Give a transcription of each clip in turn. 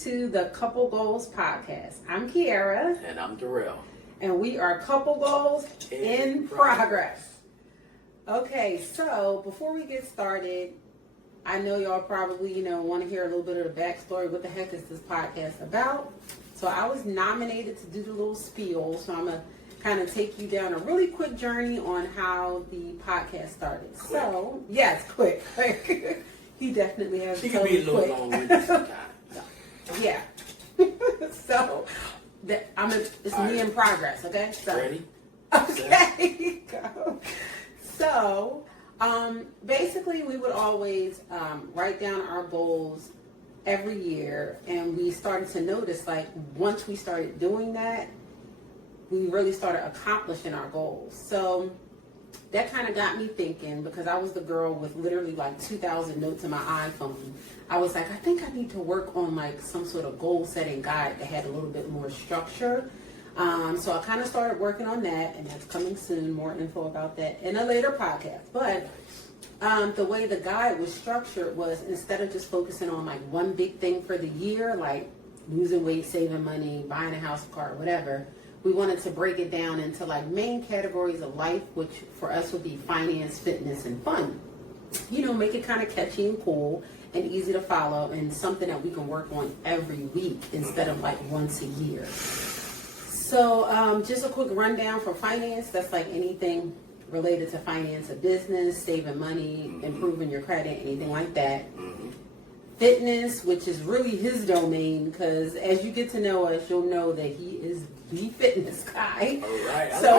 to the Couple Goals Podcast. I'm Kiara. And I'm Darrell. And we are Couple Goals in Progress. Okay, so before we get started, I know y'all probably, want to hear a little bit of the backstory. What the heck is this podcast about? So I was nominated to do the little spiel. So I'm going to kind of take you down a really quick journey on how the podcast started. Quick. So, yes, quick. He definitely has She can be a little long-winded sometimes. Yeah. So, it's me in progress, okay? So, Ready? Okay, go. So, basically, we would always write down our goals every year, and we started to notice, once we started doing that, we really started accomplishing our goals. So, that kind of got me thinking, because I was the girl with literally 2,000 notes in my iPhone. I was like, I think I need to work on some sort of goal setting guide that had a little bit more structure. So I kind of started working on that, and that's coming soon. More info about that in a later podcast. But the way the guide was structured was, instead of just focusing on one big thing for the year, like losing weight, saving money, buying a house, a car, whatever, we wanted to break it down into main categories of life, which for us would be finance, fitness, and fun. Make it kind of catchy and cool and easy to follow, and something that we can work on every week instead of once a year. So just a quick rundown for finance. That's anything related to finance, a business, saving money, improving your credit, anything like that. Fitness, which is really his domain, because as you get to know us, you'll know that he is the fitness guy. All right. So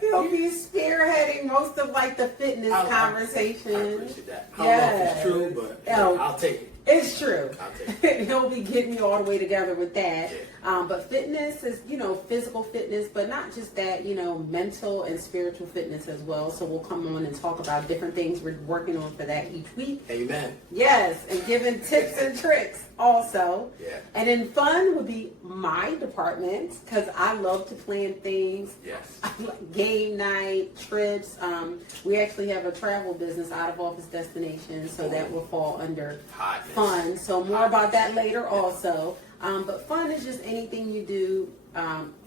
he'll be spearheading most of the fitness conversation. I appreciate that. I don't know if it's true, but I'll take it. It's true. I'll take it. He'll be getting you all the way together with that. Yeah. But fitness is, physical fitness, but not just that, mental and spiritual fitness as well. So we'll come on and talk about different things we're working on for that each week. Amen. Yes, and giving tips and tricks also. Yeah. And then fun would be my department, because I love to plan things. Yes. Game night, trips. We actually have a travel business, out of office destinations, so that will fall under fun. So more about that later also. But fun is just anything you do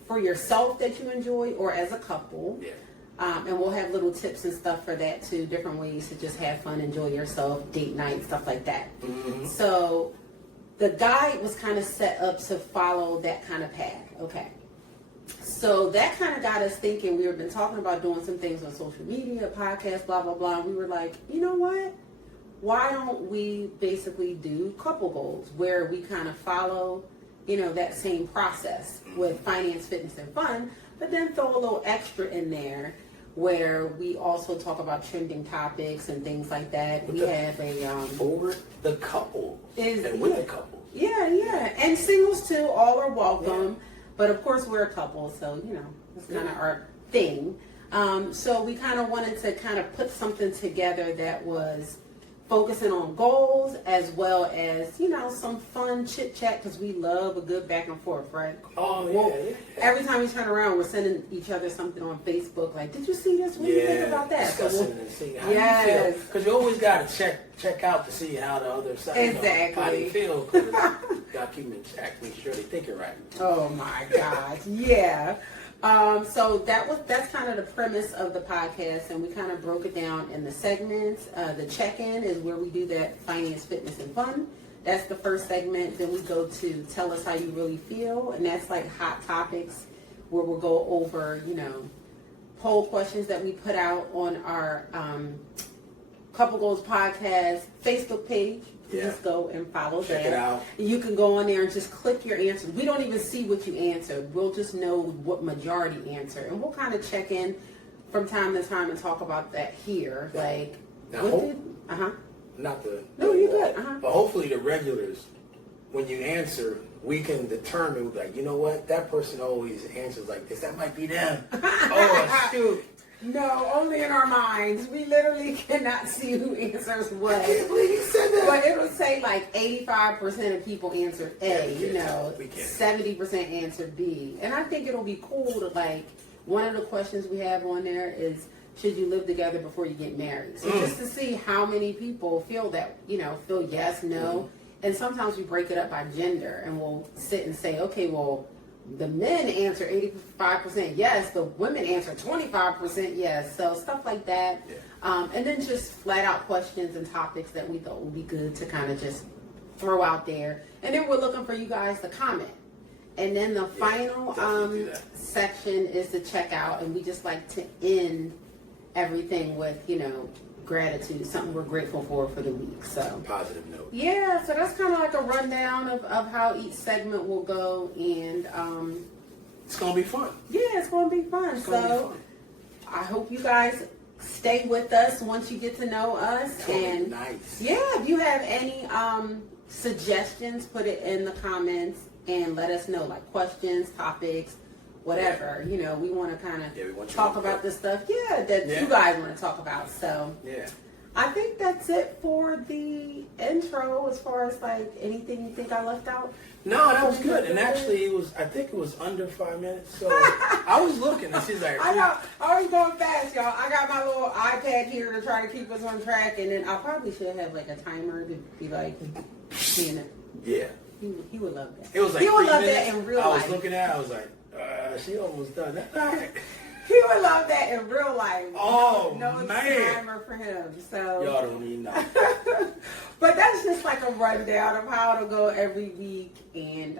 for yourself that you enjoy, or as a couple. Yeah. And we'll have little tips and stuff for that too, different ways to just have fun, enjoy yourself, date night, stuff like that. So the guide was kind of set up to follow that kind of path. Okay. So that kind of got us thinking. We've been talking about doing some things on social media, podcasts, blah, blah, blah. And we were like, you know what? Why don't we basically do couple goals where we kind of follow, that same process with finance, fitness, and fun, but then throw a little extra in there where we also talk about trending topics and things like that. We have a for the couple with the couple. Yeah, and singles too. All are welcome, but of course we're a couple, so it's kind of our thing. So we kind of wanted to kind of put something together that was focusing on goals as well as, some fun chit chat, because we love a good back and forth, right? Oh, yeah. Every time we turn around, we're sending each other something on Facebook, did you see this? What do you think about that? Discussing and see how you feel. Because you always got to check out to see how the other side, how they feel, because you got to keep them in check, make sure they're thinking right. Oh, my gosh. Yeah. So that's kind of the premise of the podcast, and we kind of broke it down in the segments. The check-in is where we do that finance, fitness, and fun. That's the first segment. Then we go to tell us how you really feel, and that's hot topics, where we'll go over, poll questions that we put out on our Couple Goals Podcast Facebook page. Just go and follow that. Check it out. You can go on there and just click your answers. We don't even see what you answered. We'll just know what majority answered. And we'll kind of check in from time to time and talk about that here. No, you're good. But hopefully the regulars, when you answer, we can determine, you know what? That person always answers like this. That might be them. Oh, shoot. No, only in our minds. We literally cannot see who answers what. I can't believe you said that. But it'll say 85% of people answered A, 70% answered B. And I think it'll be cool to one of the questions we have on there is, should you live together before you get married? So just to see how many people feel that, feel yes, no. And sometimes we break it up by gender, and we'll sit and say, okay, well, the men answer 85% yes, the women answer 25% yes. So stuff like that. Yeah. And then just flat out questions and topics that we thought would be good to kind of just throw out there. And then we're looking for you guys to comment. And then the final section is the checkout, and we just like to end everything with, you know, gratitude, something we're grateful for the week. So positive note. Yeah, so that's kind of like a rundown of how each segment will go, and it's gonna be fun. Yeah, it's gonna be fun. It's gonna be fun. I hope you guys stay with us once you get to know us. And nice. Yeah, if you have any suggestions, put it in the comments and let us know, like questions, topics, whatever. You know, we want to kind of talk about this stuff. That you guys want to talk about. So I think that's it for the intro. As far as like anything you think I left out. No, that was good. And actually, I think it was under 5 minutes. So I was looking, and she's like, I know. I was going fast, y'all. I got my little iPad here to try to keep us on track, and then I probably should have like a timer to be like, you know. Yeah. He would love that. It was like he would love minutes. that in real life. I was looking at it, I was like, she almost done that. All right. He would love that in real life. Oh, no man. Timer for him. So y'all don't even know. But that's just like a rundown of how it'll go every week. And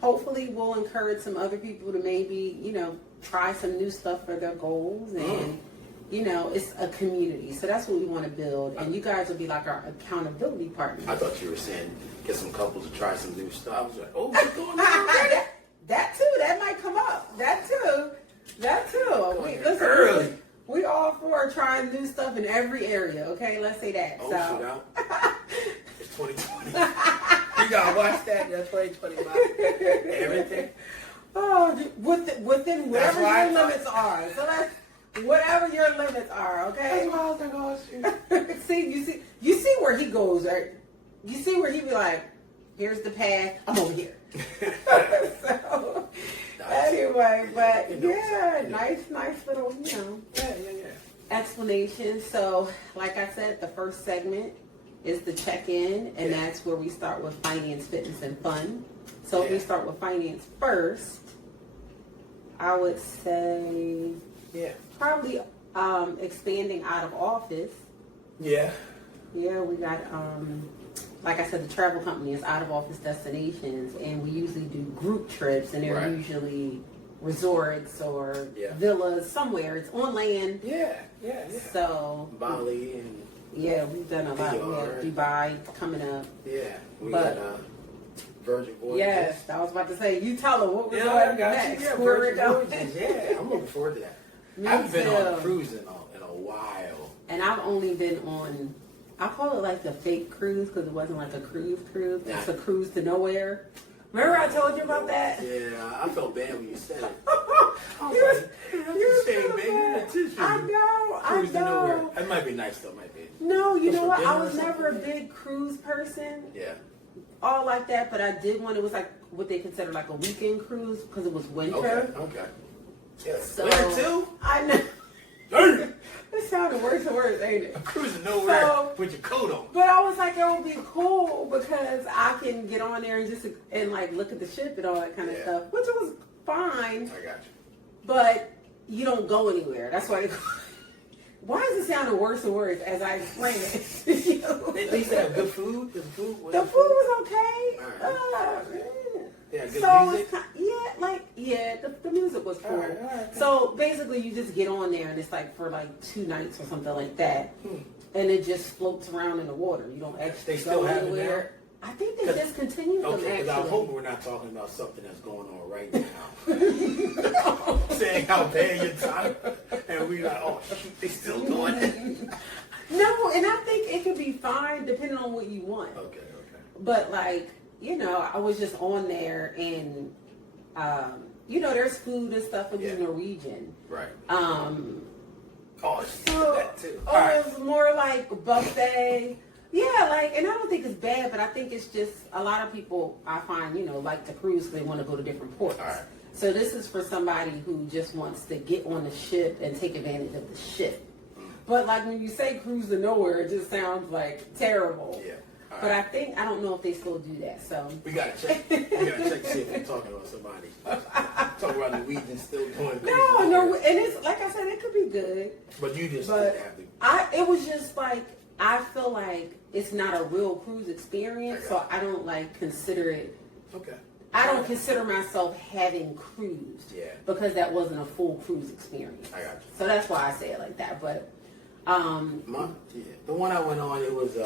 hopefully we'll encourage some other people to maybe, you know, try some new stuff for their goals. And, you know, it's a community. So that's what we want to build. And you guys will be like our accountability partners. I thought you were saying get some couples to try some new stuff. I was like, oh, what's going on already? That too. That might come up. That too. Early. We all for trying new stuff in every area, okay? Let's say that. Oh, shoot out. It's 2020. You gotta watch that. That's 2020. Everything. Oh, within whatever your limits are. So that's whatever your limits are, okay? That's why I was like, oh, shoot. you see where he goes, right? You see where he be like, here's the path. I'm over here. So, anyway, but nice little, you know, explanation. So, like I said, the first segment is the check-in, and that's where we start with finance, fitness, and fun. So, if we start with finance first, I would say, probably expanding out of office. Yeah, we got, like I said, the travel company is out of office destinations, and we usually do group trips, and they're usually resorts or villas somewhere. It's on land. Yeah. So Bali and we've done a lot. We have Dubai coming up. Yeah, we got Virgin Voyages. Yes, I was about to say. You tell them what we're going next. Yeah, Virgin Voyages. Yeah, I'm looking forward to that. I haven't been on a cruise in a while, and I've only been on. I call it like the fake cruise because it wasn't like a cruise. It's a cruise to nowhere. Remember I told you about that? Yeah, I felt bad when you said it. I know. That might be nice though, might be. No, you know what? I was never a big cruise person. Yeah. All like that, but I did one. It was like what they consider like a weekend cruise because it was winter. Okay. Yeah. So, winter too? I know. It sounded worse and worse, ain't it? I'm cruising nowhere with your coat on. But I was like, it would be cool because I can get on there and like look at the ship and all that kind of stuff, which was fine. I got you. But you don't go anywhere. That's why. Why is it sounding worse and worse as I explain it to you? At least they have good food. The food was okay. Good music. The music was cool. All right. So basically, you just get on there, and it's like for like 2 nights or something like that, and it just floats around in the water. You don't actually go anywhere. I think they discontinued them. Okay, because I hope we're not talking about something that's going on right now. Saying how bad your time, and we like, oh shoot, they still doing it. No, and I think it could be fine depending on what you want. Okay. But like, you know, I was just on there, and you know, there's food and stuff in Norwegian. Right. That too. It was more like buffet. Yeah, like, and I don't think it's bad, but I think it's just a lot of people I find, you know, like to cruise because they want to go to different ports. All right. So this is for somebody who just wants to get on the ship and take advantage of the ship. But like when you say cruise to nowhere, it just sounds like terrible. Yeah. But I don't know if they still do that. So we gotta check. We gotta check to see if we're talking about somebody. Talking about Norwegian still doing. No, and it's like I said, it could be good. But you just didn't have to. It was just like I feel like it's not a real cruise experience, so I don't like consider it. Okay. I don't consider myself having cruised. Yeah. Because that wasn't a full cruise experience. I got you. So that's why I say it like that. But the one I went on, it was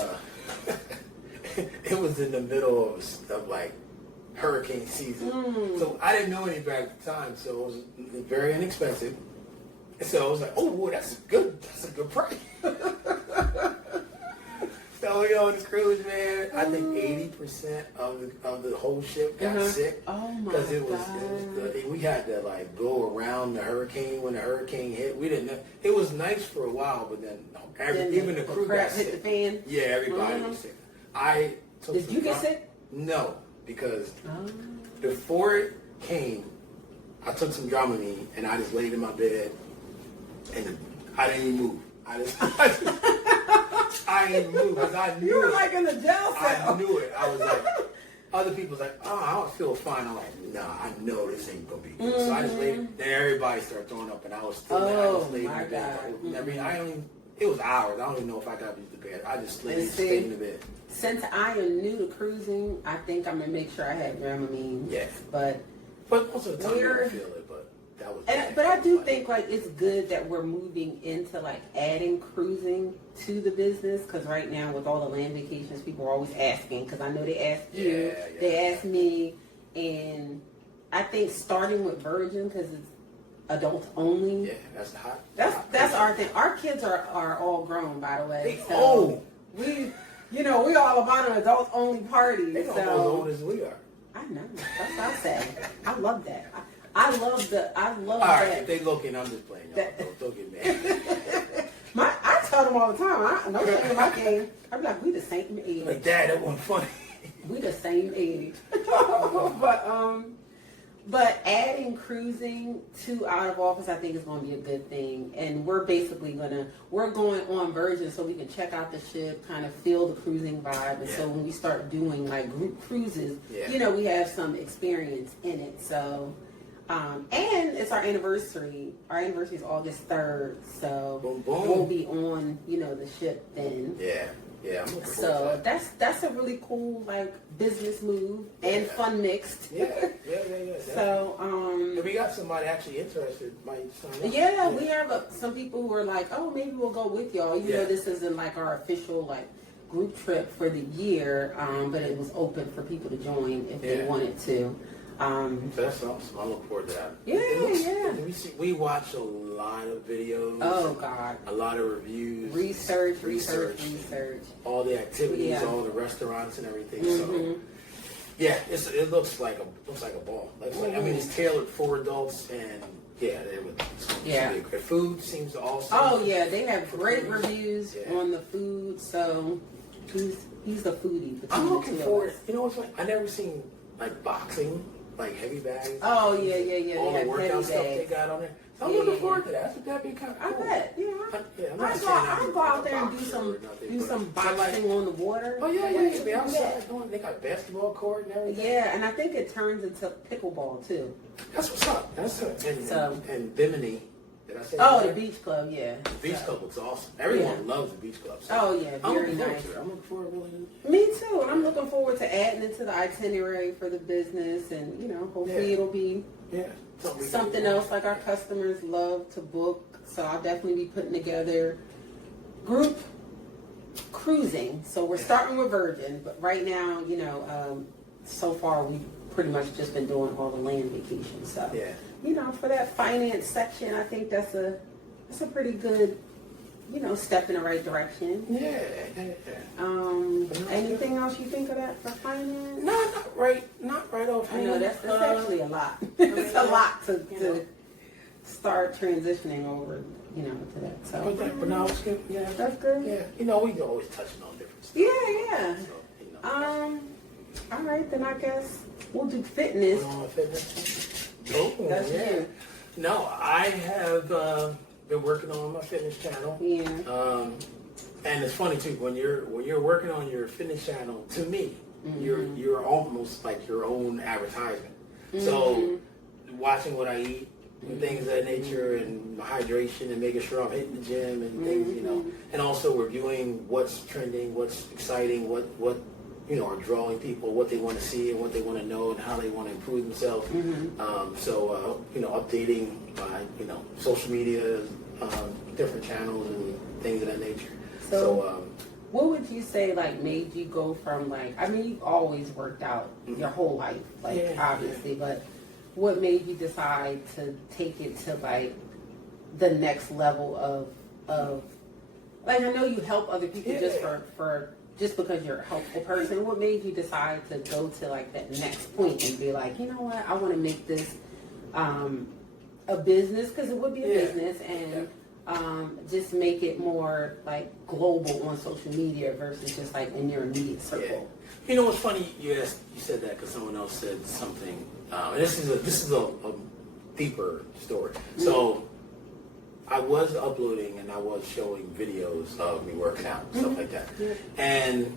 it was in the middle of like hurricane season. So I didn't know any better at the time, so it was very inexpensive. And so I was like, oh boy, that's a good price. So we on this cruise, man. I think 80% of the whole ship got sick. Oh my god! Because we had to like go around the hurricane when the hurricane hit. We didn't. It was nice for a while, but then even the crew got sick. Hit the fan. Yeah, everybody was sick. Did you get sick? No, because before it came, I took some Dramamine and I just laid in my bed and I didn't even move. I didn't move because I knew you were it. like in the jail cell. I knew it. I was like, other people's like, oh, I don't feel fine. I'm like, nah, I know this ain't gonna be good. So I just laid. Then everybody started throwing up, and I was still there. I just laid in the bed. I mean, it was hours. I don't even know if I got to use the bed. I just stayed in the bed. Since I am new to cruising, I think I'm gonna make sure I have Dramamine. Yeah. But most of the time you don't feel it, but that was. But I do think like it's good that we're moving into like adding cruising to the business, because right now with all the land vacations, people are always asking. Because I know they asked you, they asked me, and I think starting with Virgin because it's adults only. Yeah, that's hot. That's our thing. Our kids are all grown, by the way. We all about an adults only party. They're almost as old as we are. I know. That's what I say. I love that. I love all that. Right, if they looking, I'm just playing. Don't get mad. I tell them all the time. No shame in my game. I'm like, we the same age. Like, Dad, that wasn't funny. We the same age. But adding cruising to out of office, I think is going to be a good thing. And we're basically we're going on Virgin so we can check out the ship, kind of feel the cruising vibe. And so when we start doing like group cruises, we have some experience in it. So, and it's our anniversary. Our anniversary is August 3rd. So boom, boom. We'll be on, the ship then. Yeah. Yeah, I'm looking so that's a really cool like business move and fun mixed. Yeah. So if we got somebody actually interested, might sign up. Yeah, we have some people who are like, oh, maybe we'll go with y'all. You know, this isn't like our official like group trip for the year, but it was open for people to join if they wanted to. So that's awesome. I look forward to that. Yeah. We watch a lot of videos. Oh God. A lot of reviews. Research. All the activities, all the restaurants and everything. So yeah, it looks like a ball. I mean, it's tailored for adults and the food seems awesome. Oh yeah, they have great reviews on the food. So he's a foodie. I'm looking forward. You know what's funny? I never seen like boxing. Like heavy bags. Oh yeah. All they the workout stuff they got on there. So I'm looking forward to that. I think that'd be kind of cool. I bet. I'll go out there and do some boxing on the water. Oh yeah. Be outside. They got basketball court and everything. Yeah, and I think it turns into pickleball too. That's what's up. And Bimini. Did I say the beach club, yeah. The beach club looks awesome. Everyone loves the beach club. So very nice. I'm looking forward to it. Me too, and I'm looking forward to adding it to the itinerary for the business, and hopefully it'll be something else like our customers love to book. So I'll definitely be putting together group cruising. So we're starting with Virgin, but right now, so far we've pretty much just been doing all the land vacations. So for that finance section, I think that's a pretty good, step in the right direction. Yeah. Anything else you think of that for finance? No, not right off. I know that's actually a lot. It's a lot to start transitioning over, to that. So, but now it's good. Yeah, that's good. Yeah, we always touching on different stuff. Yeah. So, all right, then I guess we'll do fitness. Oh, that's you. No, I have been working on my fitness channel. Yeah. And it's funny too when you're working on your fitness channel. To me, you're almost like your own advertisement. So watching what I eat and things of that nature, and hydration, and making sure I'm hitting the gym and things, you know, and also reviewing what's trending, what's exciting, what you know are drawing people, what they want to see and what they want to know, and how they want to improve themselves. You know, updating by social media, different channels and things of that nature. So what would you say like made you go from like, I mean, you've always worked out your whole life, like obviously, but what made you decide to take it to like the next level of like, I know you help other people just for just because you're a helpful person. What made you decide to go to like that next point and be like, you know what, I want to make this a business, because it would be a business, and just make it more like global on social media versus just like in your immediate circle. You know what's funny? You said that because someone else said something. And this is a deeper story. So I was uploading and I was showing videos of me working out and stuff like that, and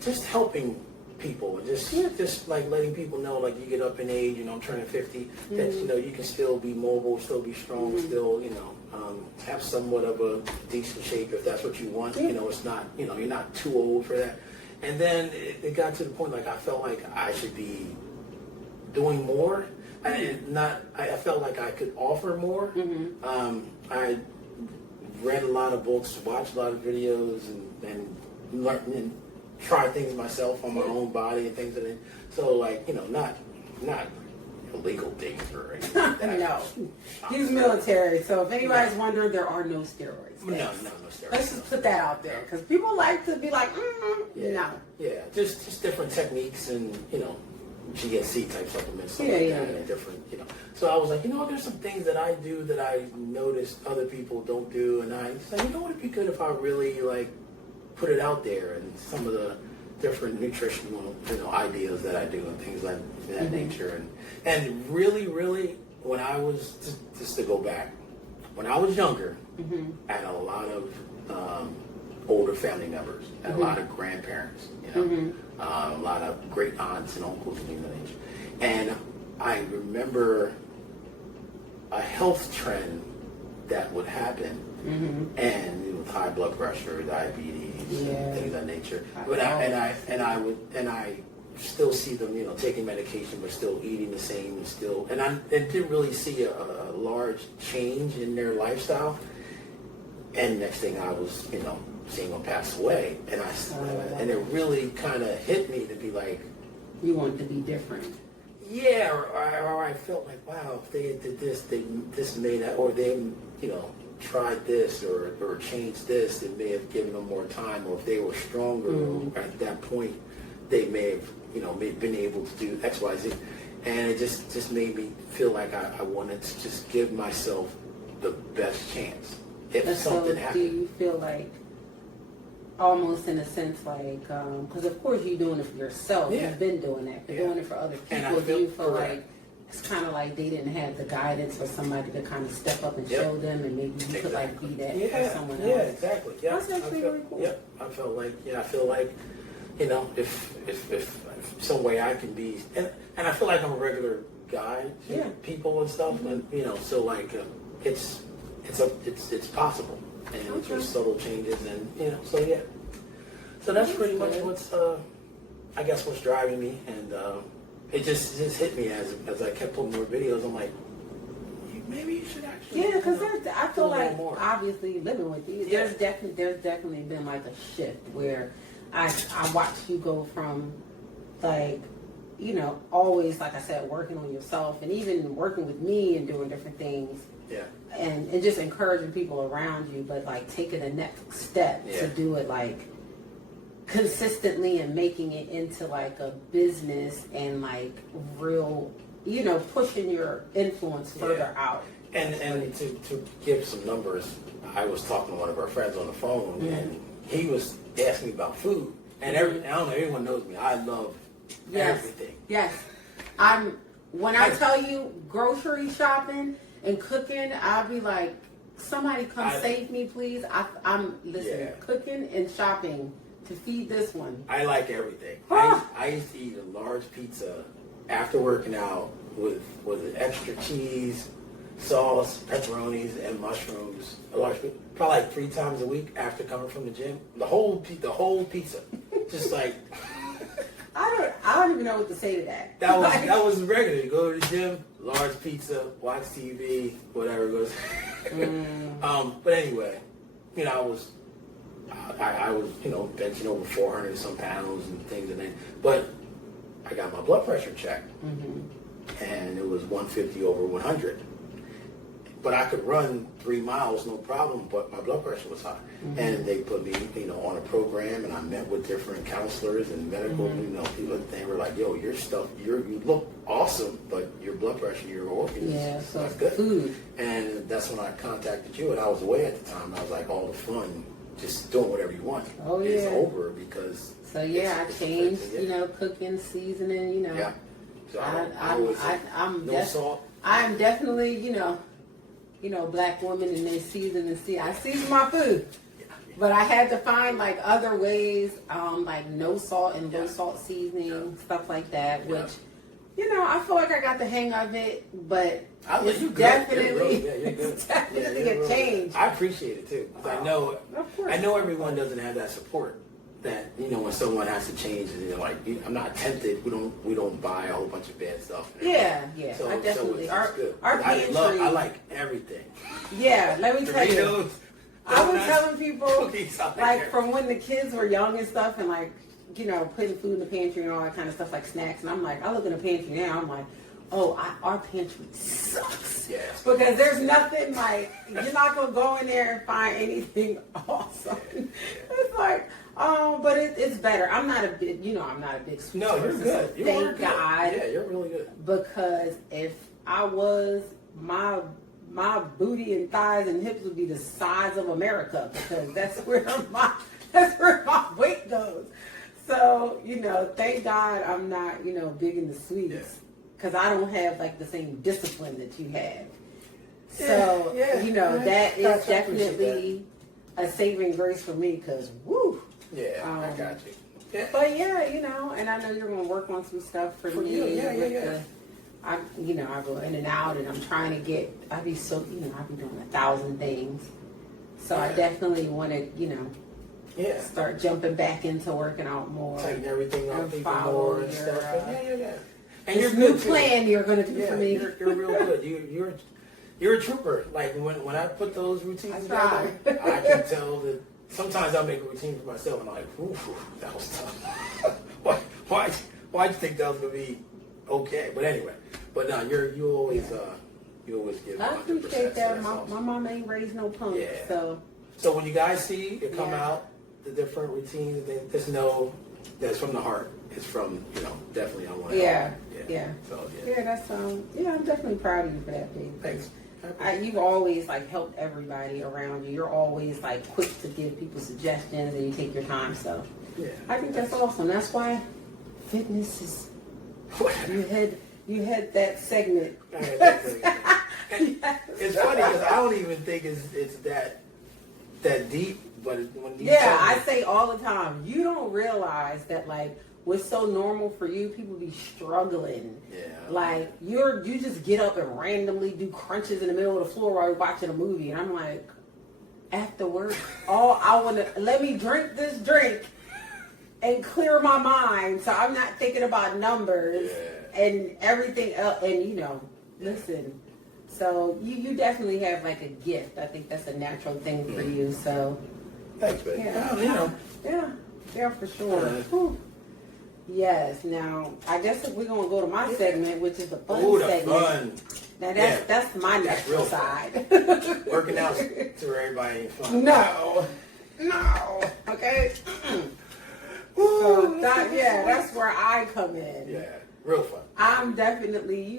just helping people, just like letting people know, like, you get up in age, I'm turning 50, that you can still be mobile, still be strong, still have somewhat of a decent shape if that's what you want. It's not, you're not too old for that. And then it got to the point, like, I felt like I should be doing more. I felt like I could offer more. I read a lot of books, watched a lot of videos, and learned and tried things myself on my own body and things like that. So, like, not illegal things or anything like that. No. He's military, so if anybody's wondering, there are no steroids. No steroids. Let's just put that out there, because people like to be like, no. Yeah, just different techniques and, GSC type supplements, stuff like that, and different, So I was like, there's some things that I do that I noticed other people don't do, and I said, it'd be good if I really, like, put it out there, and some of the different nutritional, ideas that I do and things like that nature. And really, really, when I was, just to go back, when I was younger, I had a lot of older family members, and a lot of grandparents, a lot of great aunts and uncles and things of that nature. And I remember a health trend that would happen, and high blood pressure, diabetes, and things of that nature. But I still see them, taking medication, but still eating the same, and I didn't really see a large change in their lifestyle. And next thing I was, seeing them pass away, and it really kind of hit me to be like, you want to be different. Yeah, or I felt like, wow, if they did this, this made that, or they, tried this or changed this, it may have given them more time, or if they were stronger at that point, they may have, been able to do X, Y, Z. And it just made me feel like I wanted to just give myself the best chance if something happened. Do you feel like, almost in a sense, like, because of course you're doing it for yourself, you've been doing that, but doing it for other people, do you feel like it's kind of like they didn't have the guidance or somebody to kind of step up and show them, and maybe you could like be that for someone else? Yeah, exactly. Yeah, that's actually really cool. Yeah, I feel like, if some way I can be, and I feel like I'm a regular guy to people and stuff, and so like it's possible, and it's just subtle changes, and so that's pretty much what's I guess what's driving me, and it just hit me as I kept putting more videos. I'm like, maybe you should actually. Yeah, because I feel like obviously living with you, there's definitely been like a shift where I watched you go from like, always, like I said, working on yourself, and even working with me and doing different things. Yeah. And just encouraging people around you, but like taking the next step to do it like consistently and making it into like a business and like real, pushing your influence further out. And to give some numbers, I was talking to one of our friends on the phone, and he was asking me about food. And I don't know, everyone knows me. I love everything. Yes. When I tell you grocery shopping and cooking, I'll be like somebody come save me, please. I'm cooking and shopping to feed this one. I like everything. I used to eat a large pizza after working out with it extra cheese, sauce, pepperonis, and mushrooms. A large, probably like 3 times a week after coming from the gym. The whole pizza, just like. I don't even know what to say to that. That was regular. You go to the gym, large pizza, watch TV, whatever goes. But anyway, you know, I was benching over 400 some pounds and things and that. But I got my blood pressure checked, and it was 150 over 100. But I could run 3 miles, no problem, but my blood pressure was high. And they put me, on a program, and I met with different counselors and medical, people, and they were like, yo, your stuff, you look awesome, but your blood pressure, your organs, so not good. Food. And that's when I contacted you, and I was away at the time. I was like, all the fun, just doing whatever you want is over because... So, I changed, cooking, seasoning, Yeah. So I'm no salt. I'm definitely, black women and they season I season my food. But I had to find like other ways, like no salt and low salt seasoning, stuff like that, which, I feel like I got the hang of it, but it's definitely a change. I appreciate it too. I know everyone doesn't have that support. That when someone has to change, and like I'm not tempted. We don't buy a whole bunch of bad stuff. Yeah. So, I definitely it's good. Our pantry. I like everything. Yeah, let me tell you. Doritos, I was telling people cookies, like from when the kids were young and stuff, and like putting food in the pantry and all that kind of stuff like snacks. And I'm like, I look in the pantry now. I'm like, our pantry sucks. Yes. Because there's nothing like you're not gonna go in there and find anything awesome. It's like. But it's better. I'm not a big, I'm not a big sweet person. No, you're good. So thank God. Yeah, you're really good. Because if I was, my booty and thighs and hips would be the size of America because that's where my weight goes. So thank God I'm not big in the sweets because I don't have like the same discipline that you have. So that is definitely a saving grace for me because woo. Yeah, I got you. Yeah. But and I know you're going to work on some stuff for me. Yeah. I go in and out, and I'm trying to get. I be so, I be doing 1,000 things. So I definitely want to, start jumping back into working out more. Taking everything up even more and stuff. Yeah. And your new plan you're going to do for me. You're real good. You're a trooper. Like when I put those routines together, I can tell that. Sometimes I make a routine for myself, and I'm like, ooh, that was tough. Why'd you think that was gonna be okay? But anyway, no, you always give 100%. I appreciate that. My mom ain't raised no punk, so. So when you guys see it come out, the different routines, just know that's from the heart. It's from definitely I want to help. Yeah. So that's I'm definitely proud of you for that, babe. Thanks. You've always like helped everybody around you. You're always like quick to give people suggestions and you take your time. So I think that's awesome. That's why fitness is. You had that segment. It's funny because I don't even think it's that deep. But when you I say all the time, you don't realize that like. What's so normal for you, people be struggling. Yeah. Like you just get up and randomly do crunches in the middle of the floor while you're watching a movie, and I'm like, after work, I want to let me drink this drink and clear my mind, so I'm not thinking about numbers and everything else. And listen. So you definitely have like a gift. I think that's a natural thing for you. So thanks, baby. Yeah, for sure. Yes. Now, I guess if we're gonna go to my segment, which is the fun segment. Fun. Now that's my natural side. Working out to everybody ain't fun. No. Okay. So that's where I come in. Yeah, real fun. I'm definitely,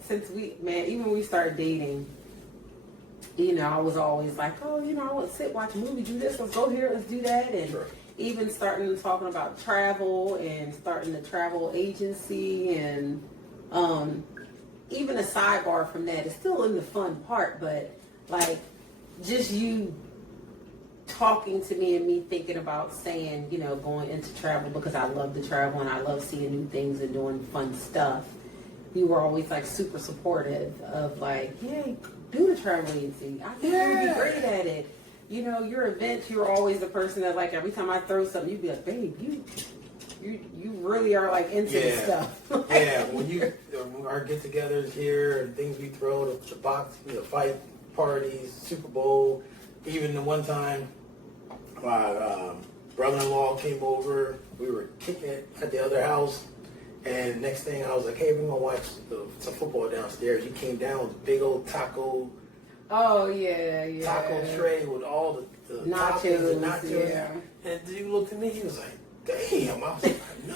since even when we started dating, I was always like, I want to sit, watch a movie, do this, let's go here, let's do that, and. Sure. Even talking about travel and starting the travel agency and even a sidebar from that. It's still in the fun part, but like just you talking to me and me thinking about saying, you know, going into travel because I love to travel and I love seeing new things and doing fun stuff. You were always like super supportive of like, yeah, do the travel agency. I think you'd be great at it. You know, your events, you're always the person that like every time I throw something, you'd be like, babe, you really are like into this stuff. Yeah, when our get-togethers here and things we throw, the box, the fight parties, Super Bowl, even the one time my brother-in-law came over, we were kicking it at the other house, and next thing I was like, hey, we're gonna watch some football downstairs. You came down with a big old taco. Oh yeah. Taco tray with all the nachos and nachos. Yeah. And you looked at me, he was like, damn. I was like, no.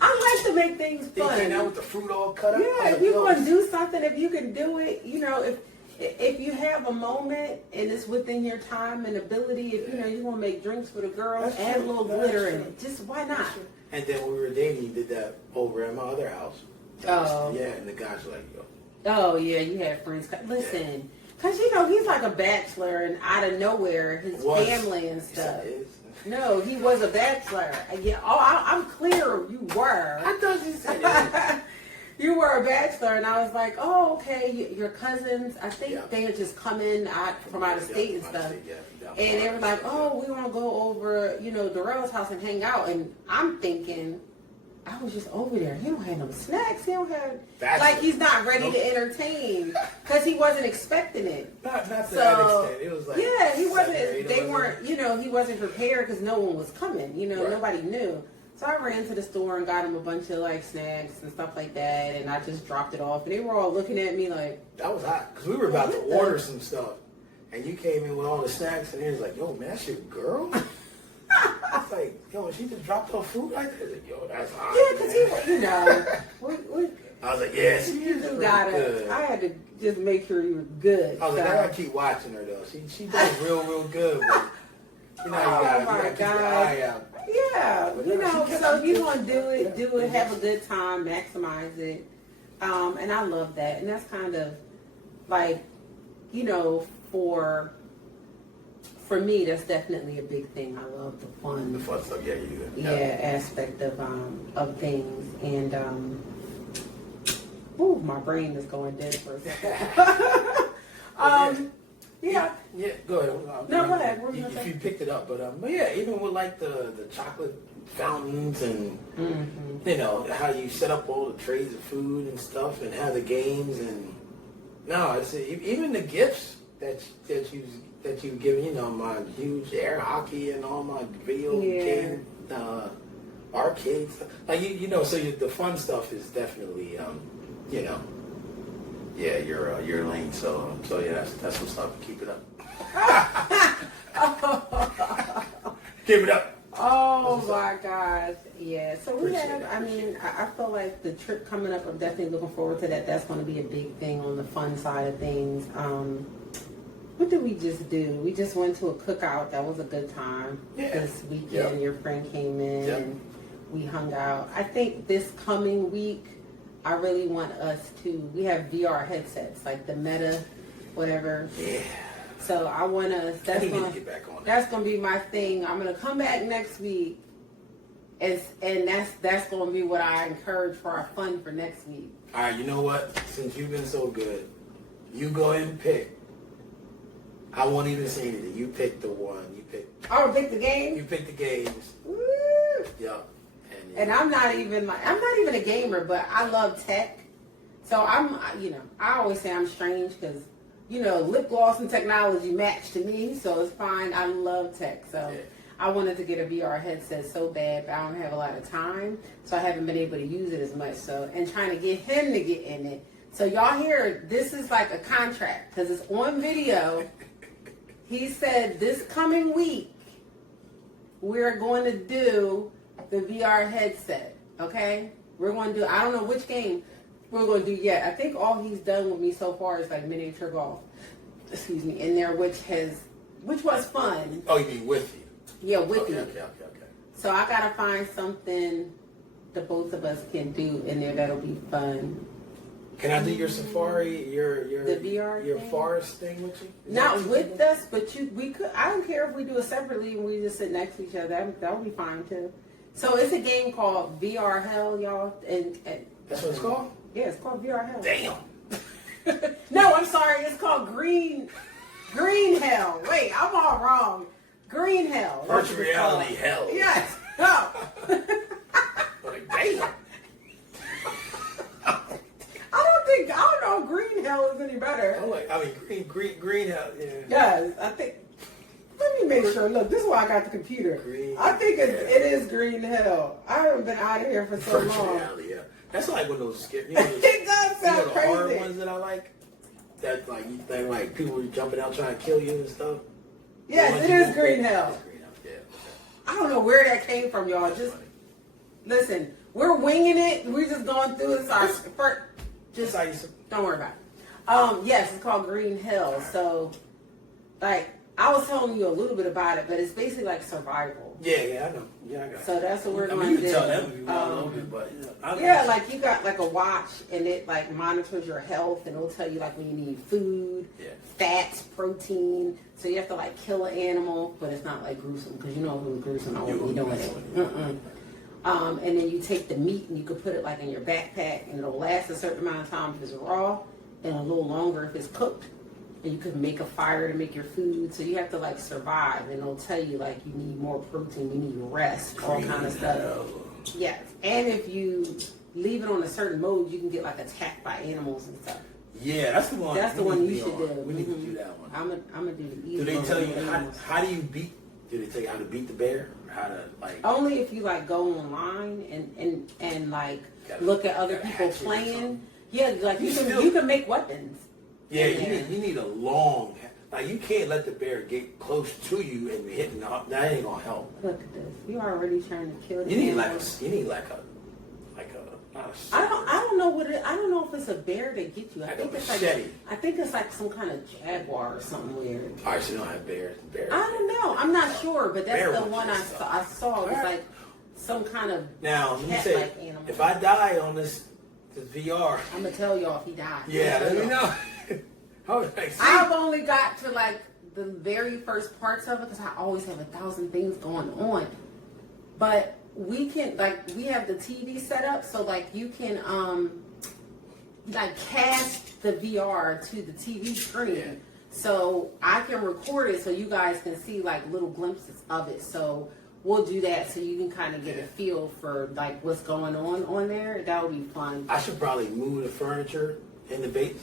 I like to make things fun. He came out with the fruit all cut up. Yeah, if you want to do something, if you can do it, you know, if you have a moment and it's within your time and ability, if you know you want to make drinks for the girls, add a little glitter in it. Just why not? And then when we were dating, you did that over at my other house. Oh. Yeah, and the guys were like, yo. Oh, yeah, you had friends. Listen, because, you know, he's like a bachelor and out of nowhere, his family and stuff. No, he was a bachelor. Yeah, I'm clear you were. I thought you said it. You were a bachelor, and I was like, oh, okay, your cousins, I think they had just come in from out of state and stuff. And they were like, oh, we want to go over, you know, Darrell's house and hang out. And I'm thinking, I was just over there. He don't have no snacks. He don't have, like, he's not ready to entertain because he wasn't expecting it. Not to that extent. It was like, yeah, he wasn't, they weren't, you know, he wasn't prepared because no one was coming. You know, nobody knew. So I ran to the store and got him a bunch of like snacks and stuff like that, and I just dropped it off. And they were all looking at me like, that was hot because we were about to order some stuff, and you came in with all the snacks, and he was like, "Yo, man, that's your girl." I was like, "Yo, she just dropped off food like that." Like, yo, that's hot. Yeah, because he, you know, I was like, "Yes, yeah, you gotta." Good. I had to just make sure he was good. I was like, "I gotta keep watching her though. She does real good." But, you know, you gotta keep your eye out. Yeah, you know, so you want to do it, have a good time, maximize it. And I love that. And that's kind of like, you know, for me, that's definitely a big thing. I love the fun. The fun stuff, yeah, aspect of things. And, my brain is going dead for a second. Yeah. Yeah, go ahead. No, go ahead. If you picked it up, but yeah, even with like the chocolate fountains and you know how you set up all the trays of food and stuff and have the games and it's even the gifts that you've given. You know, my huge air hockey and all my video game arcade stuff. Like you know, so the fun stuff is definitely you know. Yeah, your lane. So yeah, that's what's up. Keep it up. Keep it up. Oh my gosh, yeah. So we have. I mean, I feel like the trip coming up. I'm definitely looking forward to that. That's going to be a big thing on the fun side of things. What did we just do? We just went to a cookout. That was a good time. This weekend, your friend came in and we hung out. I think this coming week, I really want us to, we have VR headsets, like the Meta, whatever. Yeah. So I want us, that's going to be my thing. I'm going to come back next week, and that's going to be what I encourage for our fun for next week. All right, you know what? Since you've been so good, you go ahead and pick. I won't even say anything. You pick the one. You pick. Oh, pick the game? You pick the games. Woo! Yep. And I'm not even a gamer, but I love tech. So I always say I'm strange because, you know, lip gloss and technology match to me, so it's fine. I love tech. So I wanted to get a VR headset so bad, but I don't have a lot of time, so I haven't been able to use it as much. So, and trying to get him to get in it. So y'all hear, this is like a contract because it's on video. He said this coming week, we're going to do the VR headset, okay? We're going to do, I don't know which game we're going to do yet. I think all he's done with me so far is like miniature golf, in there, which was fun. Oh, you mean with you? Yeah, with you. Okay. So I got to find something the both of us can do in there that'll be fun. Can I do your safari, the VR your thing? forest thing with you? Not with us, but we could. I don't care if we do it separately and we just sit next to each other. That would be fine too. So it's a game called VR Hell, y'all, and that's what it's called. Yeah, it's called VR Hell. Damn. No, I'm sorry. It's called Green Hell. Wait, I'm all wrong. Green Hell. Virtual reality hell. Yes. No. Like, damn. I don't know if Green Hell is any better. Green hell. Yeah. Yes, I think. Let me make sure. Look, this is why I got the computer. I think it is Green Hell. I haven't been out of here for so Virtual long. reality, yeah. That's like one of those scary. It does sound the crazy. horror ones that I like. That like you think like people jumping out trying to kill you and stuff. Yes, it is Green Hell. It's Green Hell. Yeah. I don't know where that came from, y'all. Just listen. We're winging it. We're just going through this. Just don't worry about it. Yes, it's called Green Hell. So, like, I was telling you a little bit about it, but it's basically like survival. Yeah, I know. Yeah, I got it. So that's what we're going to you do. can tell them if you want a little bit, but yeah, like you got like a watch and it like monitors your health and it'll tell you like when you need food, fats, protein. So you have to like kill an animal, but it's not like gruesome because you know if it was gruesome, I wouldn't be doing it. And then you take the meat and you can put it like in your backpack and it'll last a certain amount of time if it's raw and a little longer if it's cooked. And you can make a fire to make your food. So you have to like survive and it'll tell you like you need more protein, you need rest, all kind of stuff. Yes. And if you leave it on a certain mode, you can get like attacked by animals and stuff. Yeah, that's the one. That's the one you should do. We need to do that one. I'm gonna do the easy. Do they tell you how do you beat? Do they tell you how to beat the bear? Or how to like? Only if you like go online and like look at other people playing. Yeah, like you can make weapons. Yeah, you need a long. Like you can't let the bear get close to you and hitting. That ain't gonna help. Look at this. You're already trying to kill. You need like a. I don't know what it. I don't know if it's a bear that gets you. I think it's like some kind of jaguar or something weird. All right, so you don't have bears. I don't know. I'm not sure, but that's the one I saw. It was like some kind of cat-like animal. If I die on this VR, I'm gonna tell y'all if he dies. Yeah, let me know. I've only got to like the very first parts of it because I always have 1,000 things going on. But we can we have the TV set up so like you can like cast the VR to the TV screen. Yeah. So I can record it so you guys can see like little glimpses of it. So we'll do that so you can kind of get a feel for like what's going on there. That would be fun. I should probably move the furniture in the bait.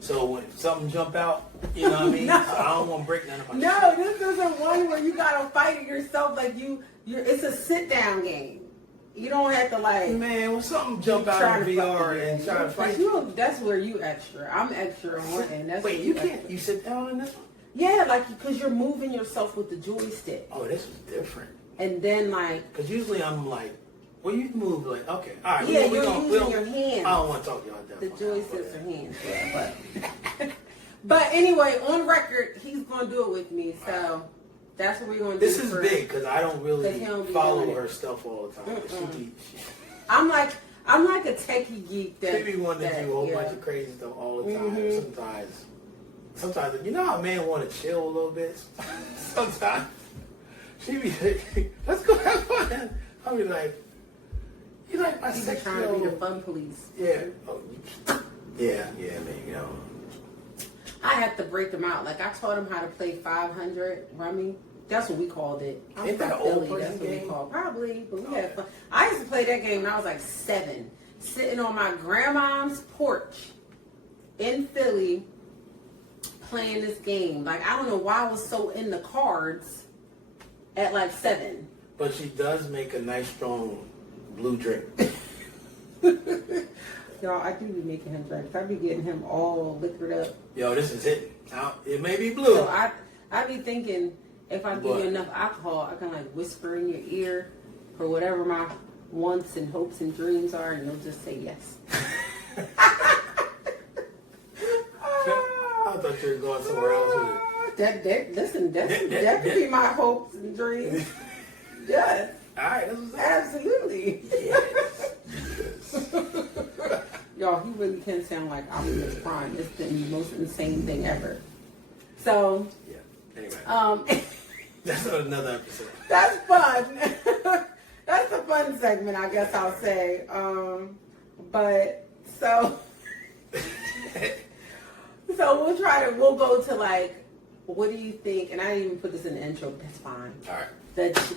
So when something jump out, you know what I mean? No. I don't want to break none of my shit. This isn't one where you gotta fight it yourself. Like it's a sit down game. You don't have to like. Man, when something jump out of VR and try to fight you, that's where you extra. I'm extra on one end. That's wait, you can't. You sit down in this one? Yeah, like because you're moving yourself with the joystick. Oh, this is different. And then like. Because usually I'm like. Well, you move like, okay, all right. Yeah, you're using your hands. I don't want to talk to you like that. The joysticks are hands, yeah, but anyway, on record, he's going to do it with me, so that's what we're going to do. This is big, because I don't really follow her stuff all the time. I'm like a techie geek. She be wanting to do a whole bunch of crazy stuff all the time. Sometimes, you know how a man want to chill a little bit? Sometimes. She be like, let's go have fun. I'll be like, you like my sex trying to be the fun police. Yeah. Oh, yeah, man, you know. I have to break them out. Like I taught him how to play 500 rummy. That's what we called it. Ain't that an old person That's what game? we called. Probably, but we had fun. I used to play that game when I was like 7, sitting on my grandma's porch in Philly, playing this game. Like I don't know why I was so into cards at like 7. But she does make a nice strong blue drink. Y'all, I do be making him drink. I be getting him all liquored up. Yo, this is it. Now, it may be blue. So I be thinking if I give you enough alcohol, I can like whisper in your ear for whatever my wants and hopes and dreams are, and you'll just say yes. I thought you were going somewhere else with it. Listen, that could be my hopes and dreams. Yes. All right, that's what's up. Absolutely. Yes. Y'all, he really can sound like Optimus Prime. It's the most insane thing ever. So, yeah. Anyway, that's another episode. That's fun. That's a fun segment, I guess I'll say. But so, so we'll go to like, what do you think? And I didn't even put this in the intro. That's fine. All right.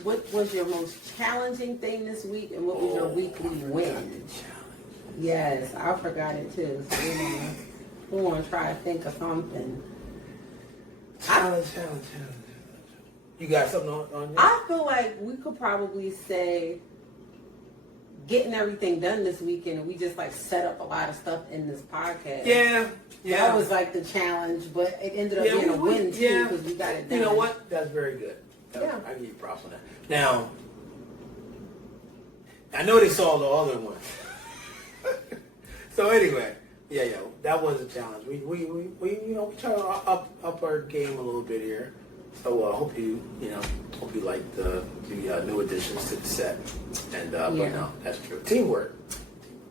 What was your most challenging thing this week, and what was your weekly win? Yes, I forgot it too. So we want to try to think of something. Challenge. You got something on you? I feel like we could probably say getting everything done this weekend. We just like set up a lot of stuff in this podcast. Yeah. That was like the challenge, but it ended up being a win too because we got it done. You know what? That's very good. I give you props on that. Now, I know they saw the other one. So anyway, yeah, that was a challenge. We try to up our game a little bit here. So I hope you like the new additions to the set. And but no, that's true. Teamwork.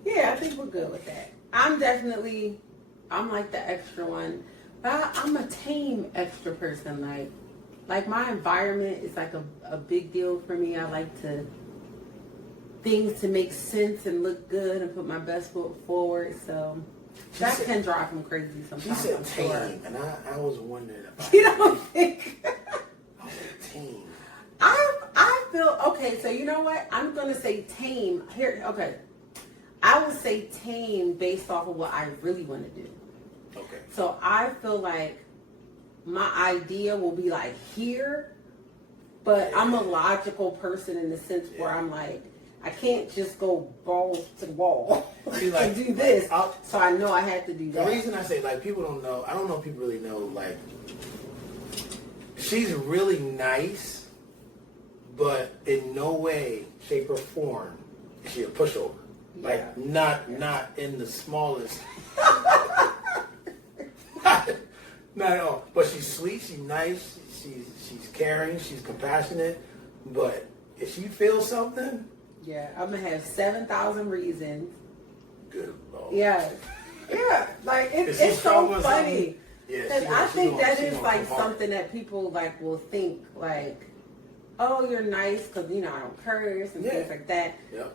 Yeah, I think we're good with that. I'm like the extra one, but I'm a tame extra person. Like my environment is like a big deal for me. I like things to make sense and look good and put my best foot forward. So that can drive them crazy sometimes. You said tame, and I was wondering about you don't think? I was like, tame. I feel okay. So you know what? I'm gonna say tame here. Okay, I would say tame based off of what I really want to do. Okay. So I feel like my idea will be like here, but I'm a logical person in the sense where I'm like, I can't just go balls to the wall and do this. So I know I had to do that. The reason I say, like, people don't know, I don't know if people really know, like, she's really nice, but in no way, shape, or form is she a pushover. Like, not in the smallest. Not at all. But she's sweet, she's nice, she's caring, she's compassionate. But if she feels something, yeah, I'm gonna have 7,000 reasons. Good Lord. Yeah. Like it's so funny. Because I think that is like something that people like will think like, oh, you're nice because I don't curse and things like that. Yeah.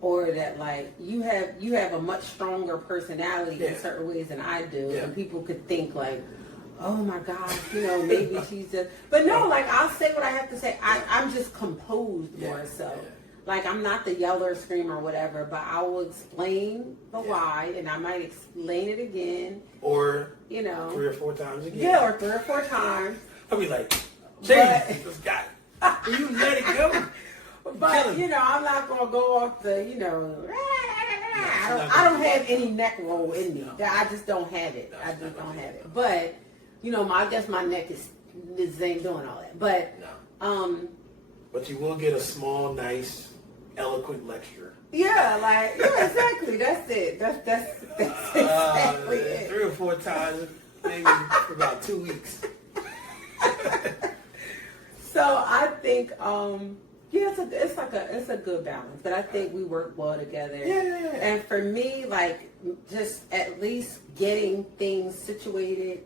Or that like you have a much stronger personality in certain ways than I do, and people could think like, oh my gosh, maybe she's just. But no, like I'll say what I have to say. I'm just composed more so. Yeah. Like I'm not the yeller, screamer, or whatever, but I will explain the why, and I might explain it again, or 3 or 4 times again. Yeah, or 3 or 4 times. I'll be like, Jesus, this guy, you let it go. But I'm not gonna go off the I don't have any neck roll in me. I just don't have it. I just don't have it. But I guess my neck ain't doing all that. But but you will get a small, nice, eloquent lecture. Yeah, exactly. That's it. That's exactly it. 3 or 4 times, maybe for about 2 weeks. So I think it's a good balance, but I think we work well together. Yeah. And for me, like just at least getting things situated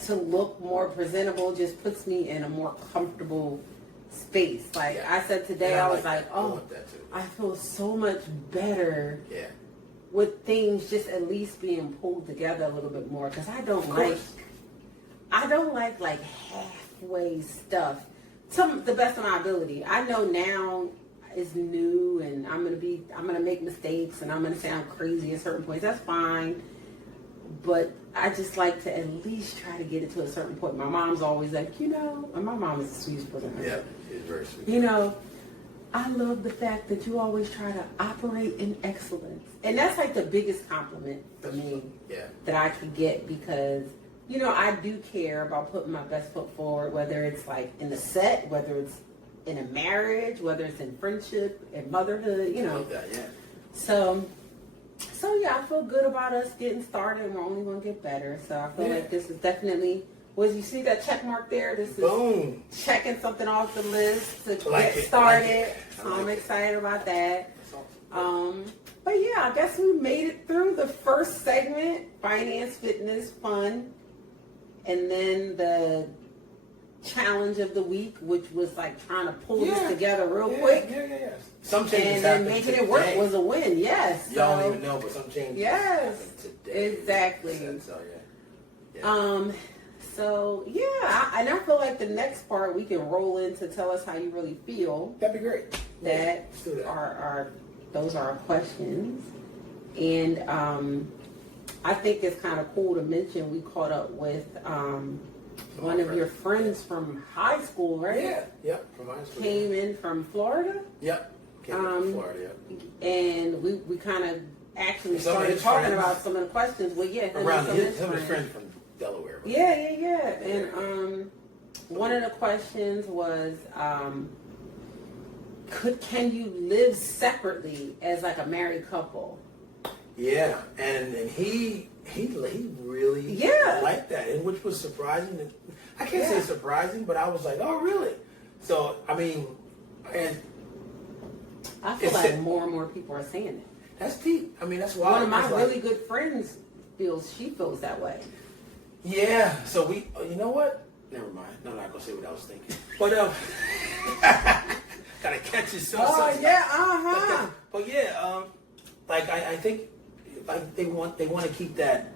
to look more presentable just puts me in a more comfortable space. Like I said today, I was like, oh, I feel so much better. Yeah. With things just at least being pulled together a little bit more, because I don't like like halfway stuff. To the best of my ability. I know now is new, and I'm gonna make mistakes, and I'm gonna sound crazy at certain points. That's fine, but I just like to at least try to get it to a certain point. My mom's always like, and my mom is the sweetest person. Yeah, she's very sweet. I love the fact that you always try to operate in excellence, and that's like the biggest compliment for me that I could get, because I do care about putting my best foot forward, whether it's like in the set, whether it's in a marriage, whether it's in friendship and motherhood, So yeah, I feel good about us getting started, and we're only going to get better. So I feel like this is definitely, you see that check mark there? This is checking something off the list to get started. So I'm excited about that. But yeah, I guess we made it through the first segment, finance, fitness, fun, and then the challenge of the week, which was like trying to pull this together real quick. Yeah. Some changes and then happened making today. it work was a win. Yes. Y'all don't even know, but some changes happened today. Exactly. So yeah. So yeah, and I feel like the next part we can roll in to tell us how you really feel. That'd be great. Let's do that. Those are our questions, and I think it's kind of cool to mention we caught up with one of your friends from high school, right? Yeah. Yep. From high school. Came in from Florida. Yep. Came in from Florida. Yep. And we kind of actually started talking about some of the questions. Well, yeah, around his friends from Delaware. Yeah. And one of the questions was, can you live separately as like a married couple? Yeah, and he really liked that, and which was surprising. I can't say surprising, but I was like, oh, really? So, I mean, and I feel like more and more people are saying it. That's deep. I mean, that's why one of my really good friends feels that way. Yeah. So you know what? Never mind. No, I'm not gonna say what I was thinking. But gotta catch yourself. Oh yeah. But yeah, like I think like they want to keep that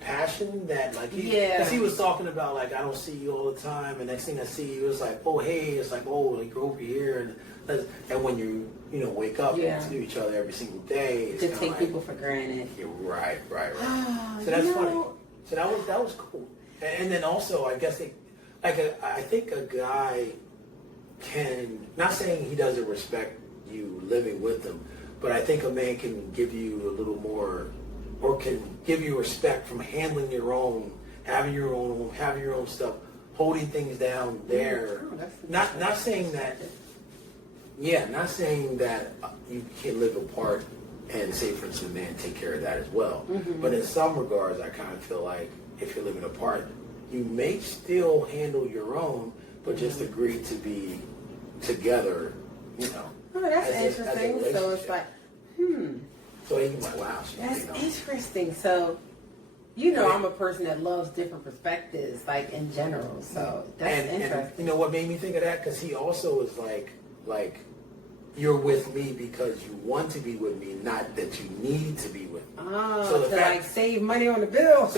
passion that like because he was talking about like I don't see you all the time, and next thing I see you it's like, oh hey, it's like, oh like you're over here, and when you wake up and see each other every single day, it's to take like, people for granted. You're right. So that's funny. So that was cool. And then also I guess I think a guy can, not saying he doesn't respect you living with them, but I think a man can give you a little more, or can give you respect from handling your own, having your own home, having your own stuff, holding things down there. Not saying that. Yeah, not saying that you can live apart and say, for instance, a man take care of that as well. Mm-hmm. But in some regards, I kind of feel like if you're living apart, you may still handle your own, but just agree to be together, Oh, that's interesting. So it's like, So you can be like, wow. That's interesting. So, I'm a person that loves different perspectives, like in general. So that's interesting. And you know what made me think of that? Because he also is like, you're with me because you want to be with me, not that you need to be with me. Oh, so to like save money on the bill.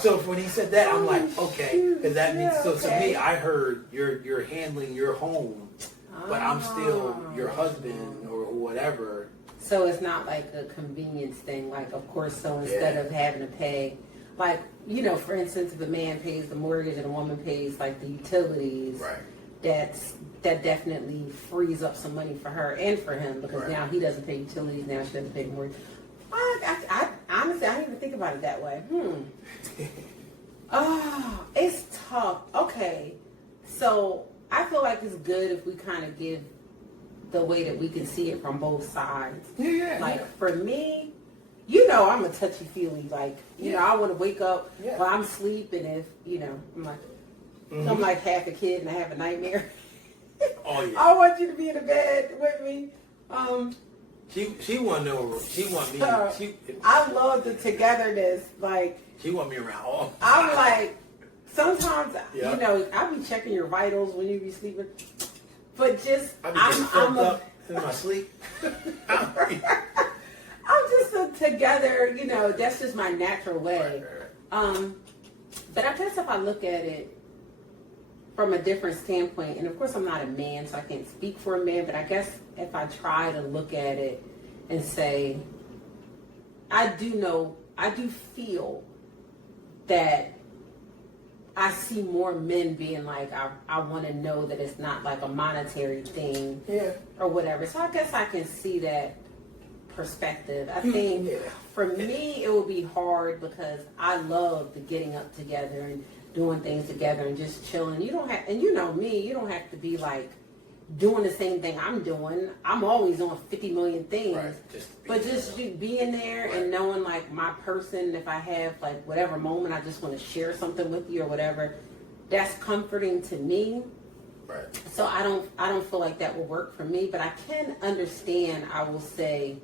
So when he said that, I'm like, okay, because that means to me, I heard you're handling your home, but I'm still your husband or whatever. So it's not like a convenience thing. Like, of course, so instead of having to pay, like, for instance, if a man pays the mortgage and a woman pays like the utilities, right? That definitely frees up some money for her and for him, because now he doesn't pay utilities, now she doesn't pay mortgage. I honestly, I didn't even think about it that way. Oh, it's tough. Okay, so I feel like it's good if we kind of give the way that we can see it from both sides. For me, I'm a touchy-feely. Like, I want to wake up while I'm sleeping. If I'm like, I'm like half a kid and I have a nightmare. Oh yeah. I want you to be in the bed with me. She want no. She want me. I love the togetherness. Like, she want me around all. I'm like, sometimes I be checking your vitals when you be sleeping, but just I'm up in my sleep. I'm just together. That's just my natural way. But I guess if I look at it from a different standpoint, and of course I'm not a man, so I can't speak for a man, but I guess if I try to look at it and say, I do feel that I see more men being like, I want to know that it's not like a monetary thing or whatever. So I guess I can see that perspective. I think for me it would be hard because I love the getting up together and doing things together and just chilling. You don't have, and me, you don't have to be like doing the same thing I'm doing. I'm always on 50 million things. Right. Just being there and knowing like my person, if I have like whatever moment I just want to share something with you or whatever, that's comforting to me. Right. So I don't feel like that will work for me, but I can understand, I will say,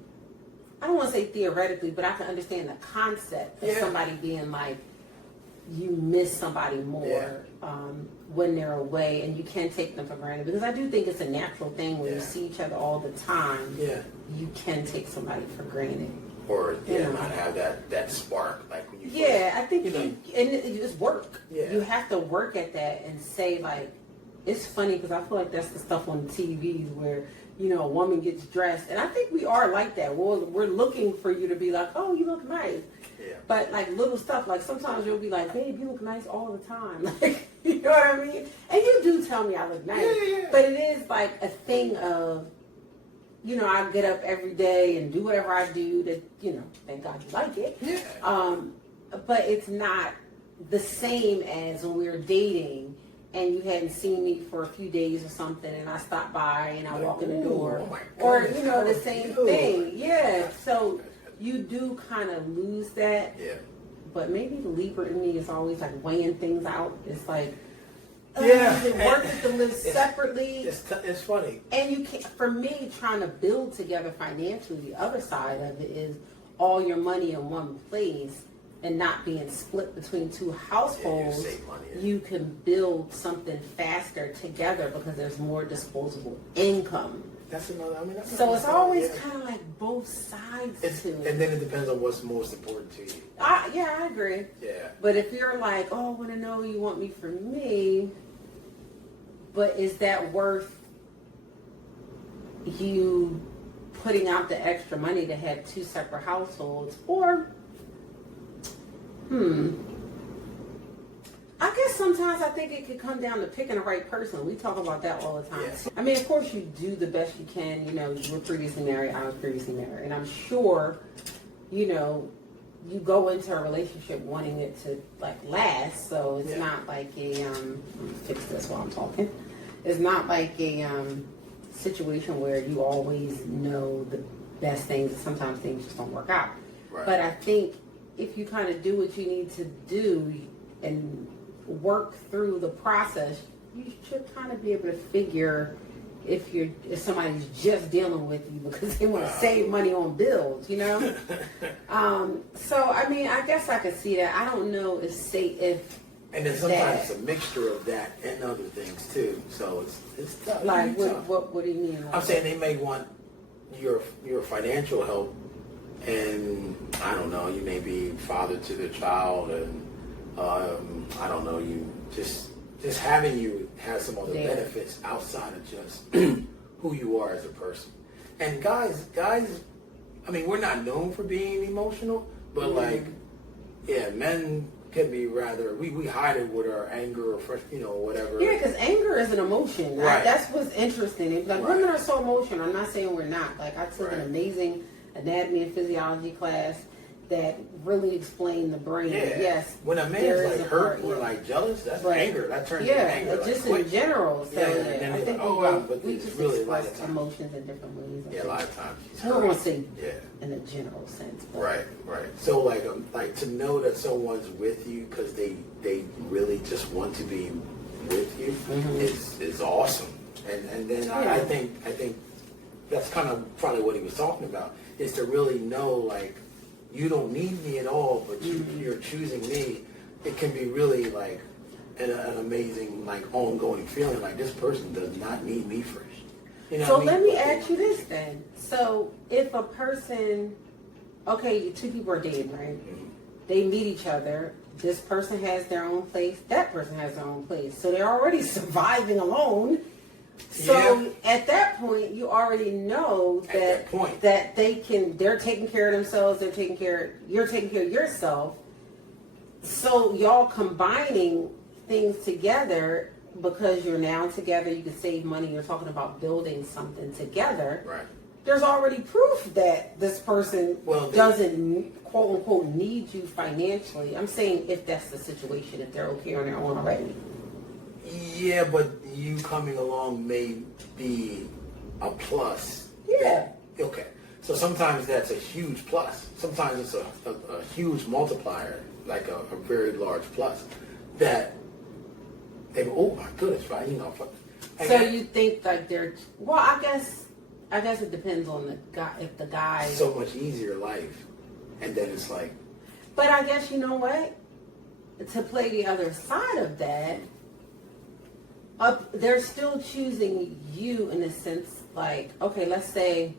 I don't want to say theoretically, but I can understand the concept of somebody being like, you miss somebody more when they're away, and you can take them for granted. Because I do think it's a natural thing when you see each other all the time. Yeah. You can take somebody for granted. Or not have that spark like when you. I think and it's work. Yeah. You have to work at that and say like, it's funny because I feel like that's the stuff on TVs where, you know, a woman gets dressed, and I think we are like that. We're looking for you to be like, oh, you look nice. Yeah. But like little stuff, like sometimes you'll be like, babe, you look nice all the time. Like, you know what I mean? And you do tell me I look nice. Yeah. But it is like a thing of, you know, I get up every day and do whatever I do that, you know, thank God you like it. Yeah. But it's not the same as when we were dating and you hadn't seen me for a few days or something, and I stop by and I walk in the door. Or, you know, the same thing. Yeah. So you do kind of lose that. Yeah. But maybe the Libra in me is always like weighing things out. It's like, it works to live separately. It's funny. And you can't, for me, trying to build together financially, the other side of it is all your money in one place and not being split between two households. You save money. You can build something faster together because there's more disposable income. That's another. I mean, so it's always kind of like both sides to it. And then it depends on what's most important to you. I agree. Yeah. But if you're like, oh, I want to know you want me for me, but is that worth you putting out the extra money to have two separate households? Or, I guess sometimes I think it could come down to picking the right person. We talk about that all the time. Yes. I mean, of course you do the best you can. You know, you were previously married, I was previously married. And I'm sure, you know, you go into a relationship wanting it to, like, last. So it's not like a, let me fix this while I'm talking. It's not like a situation where you always know the best things. Sometimes things just don't work out. Right. But I think if you kind of do what you need to do and work through the process, you should kind of be able to figure if somebody's just dealing with you because they want to save money on bills, you know. So I mean, I guess I could see that. I don't know if and then sometimes it's a mixture of that and other things too. So it's tough. Like what do you mean? Like I'm saying they may want your financial help, and I don't know, you may be father to the child, and I don't know, you just having you have some other benefits outside of just who you are as a person. And guys, I mean, we're not known for being emotional, but like, men can be rather, we hide it with our anger or whatever. Yeah, because anger is an emotion. Right. That's what's interesting. It's like women are so emotional. I'm not saying we're not. Like I took an amazing anatomy and physiology class that really explained the brain. Yeah. Yes. When a man's like hurt or like jealous, that's anger. That turns into anger. Yeah, just like, in general. So and I think but we it's just really express emotions in different ways. Yeah, a lot of times. I don't want to say in a general sense. But. Right. So like to know that someone's with you because they really just want to be with you is awesome. And then I think that's kind of probably what he was talking about, is to really know, like, you don't need me at all, but you're choosing me. It can be really like an amazing, like, ongoing feeling. Like, this person does not need me first. You know so what I let mean? me ask you this then. So if a person, okay, two people are dating, right? They meet each other. This person has their own place. That person has their own place. So they're already surviving alone. So at that point, you already know that they're taking care of themselves. You're taking care of yourself. So y'all combining things together because you're now together. You can save money. You're talking about building something together. Right. There's already proof that this person doesn't quote unquote need you financially. I'm saying if that's the situation, if they're okay on their own already. Yeah, but you coming along may be a plus. Yeah. Okay. So sometimes that's a huge plus. Sometimes it's a huge multiplier, like a very large plus. That they go, oh my goodness, right? You know, So you think like they're, well, I guess it depends on the guy, if the guy. So much easier life. And then it's like. But I guess, you know what? To play the other side of that, they're still choosing you in a sense, like, okay, let's say,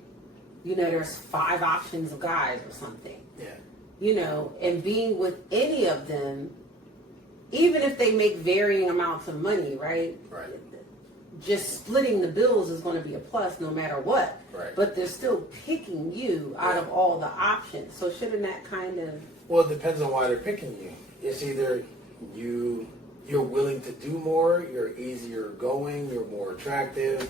you know, there's 5 options of guys or something. Yeah. You know, and being with any of them, even if they make varying amounts of money, right? Right. Just splitting the bills is going to be a plus no matter what. Right. But they're still picking you out of all the options. So shouldn't that kind of... Well, it depends on why they're picking you. It's either you're willing to do more, you're easier going, you're more attractive,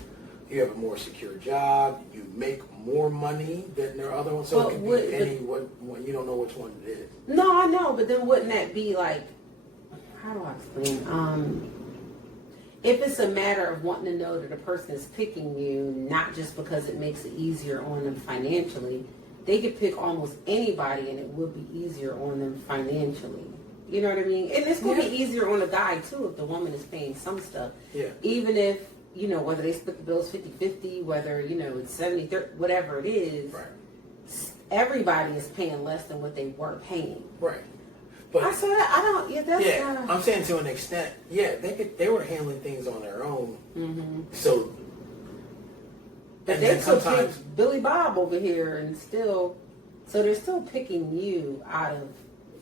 you have a more secure job, you make more money than their other ones. So it could be any one, you don't know which one it is. No, I know, but then wouldn't that be like, how do I explain? If it's a matter of wanting to know that a person is picking you, not just because it makes it easier on them financially, they could pick almost anybody and it would be easier on them financially. You know what I mean? And it's going to be easier on the guy, too, if the woman is paying some stuff. Yeah. Even if, you know, whether they split the bills 50-50, whether, you know, it's 70-30, whatever it is, right. Everybody is paying less than what they were paying. Right. But I said, I don't, that's I'm saying to an extent, they were handling things on their own. Mm-hmm. So, but they took Billy Bob over here and still, so they're still picking you out of.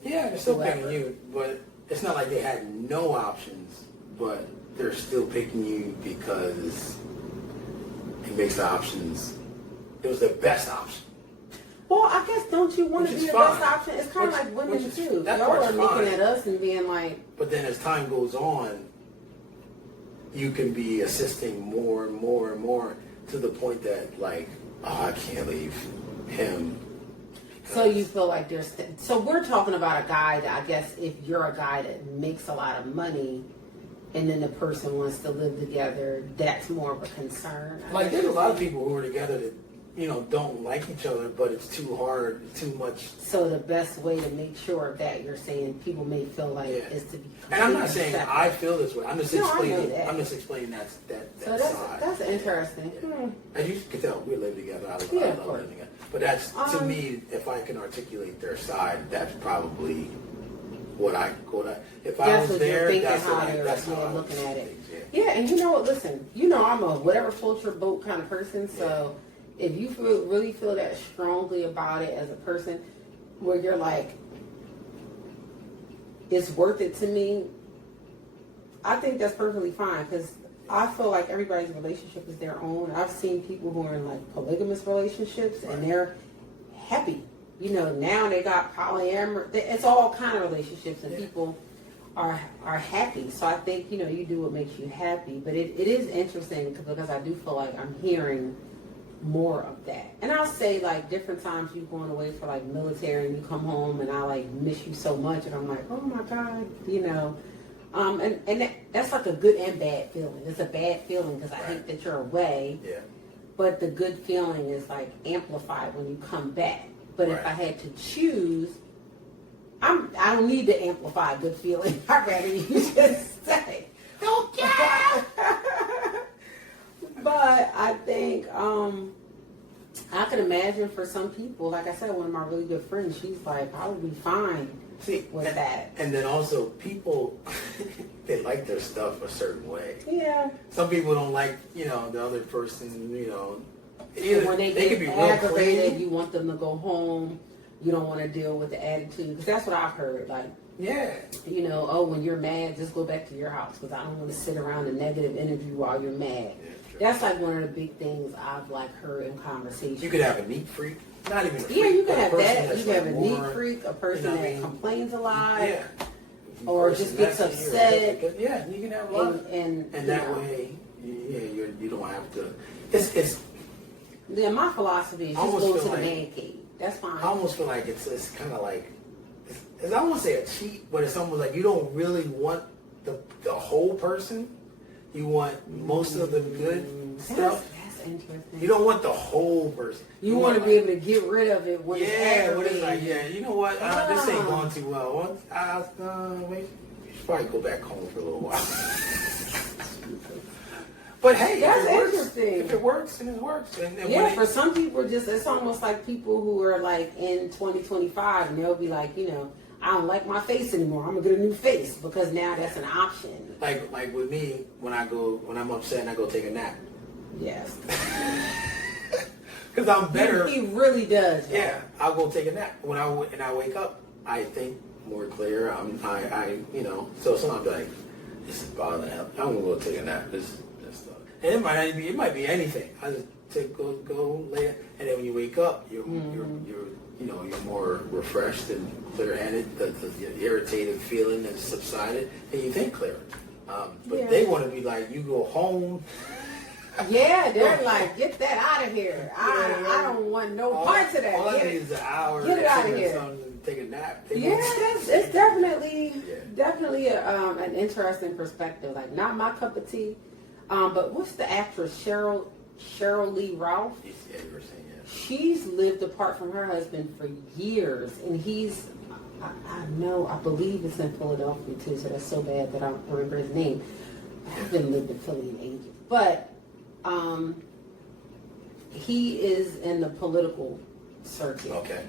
Yeah, they're still picking you, but it's not like they had no options, but they're still picking you because it makes the options, it was the best option. Well, I guess don't you want to be the best option? It's kind of like women too. Y'all are looking at us and being like. But then as time goes on, you can be assisting more and more and more to the point that like, oh, I can't leave him. So you feel like there's... So we're talking about a guy that I guess if you're a guy that makes a lot of money and then the person wants to live together, that's more of a concern. Like there's a lot of people who are together that, you know, don't like each other, but it's too hard, too much. So the best way to make sure that you're saying people may feel like is to be. And I'm not saying separate. I feel this way. I'm just explaining. That. I'm just explaining that so side. That's interesting. Yeah. As you can tell, we live together. I love living together. But that's to me, if I can articulate their side, that's probably what I if I was there. That's how I'm looking at it. Yeah, and you know what? Listen, you know I'm a whatever floats your boat kind of person. So if you really feel that strongly about it as a person, where you're like, it's worth it to me, I think that's perfectly fine because I feel like everybody's relationship is their own. I've seen people who are in like polygamous relationships and they're happy. You know, now they got polyamory. It's all kind of relationships and people are happy. So I think, you know, you do what makes you happy. But it is interesting because I do feel like I'm hearing more of that. And I'll say like different times you've gone away for like military and you come home and I like miss you so much and I'm like, oh my God, you know. And that's like a good and bad feeling. It's a bad feeling because I hate that you're away. Yeah. But the good feeling is like amplified when you come back. But if I had to choose, I don't need to amplify a good feeling. I'd rather you just say, don't care. But I think I can imagine for some people, like I said, one of my really good friends, she's like, I would be fine with that. And then also people, they like their stuff a certain way. Yeah. Some people don't like, you know, the other person, you know. So when they get aggravated, you want them to go home. You don't want to deal with the attitude. Because that's what I've heard. Like, you know, oh, when you're mad, just go back to your house. Because I don't want to sit around in negative energy while you're mad. That's like one of the big things I've like heard in conversation. You could have a neat freak. Not even a freak. Yeah, you can have that. You can have a more, neat freak, a person that complains a lot. Yeah. Or just gets upset. Yeah, you can have a lot. And that way, you don't have to. It's. Yeah, my philosophy is just go to the man cave. That's fine. I almost feel like it's kind of like, I don't want to say a cheat, but it's almost like you don't really want the whole person. You want most of the good stuff. That's interesting. You don't want the whole person. You want to be able to get rid of it when it's aggravating. When it's like, you know what, this ain't going too well. You should probably go back home for a little while. But hey, that's if it works, interesting. if it works, then it works. And yeah, for some people, it's almost like people who are like in 2025, and they'll be like, I don't like my face anymore. I'm gonna get a new face because now that's an option. Like with me, when I'm upset and I go take a nap. Yes. Because I'm better. He really does. Yeah, I'll go take a nap. When I wake up, I think more clear. So sometimes I'm like, this is bothering hell. I'm gonna go take a nap. This stuff. And it might be anything. I just go lay, and then when you wake up, you're more refreshed and clear-headed. The irritated feeling has subsided, and you think clearer. But they want to be like, you go home. Yeah, they're like, get that out of here. I don't want no parts of that. All I need is an hour. Get it out of here. Take a nap. It's definitely an interesting perspective. Like, not my cup of tea. But what's the actress Cheryl Lee Ralph? Yeah, you were saying, yeah. She's lived apart from her husband for years, and he's I believe it's in Philadelphia too. So that's so bad that I don't remember his name. I haven't lived in Philly in ages, but. He is in the political circuit. Okay.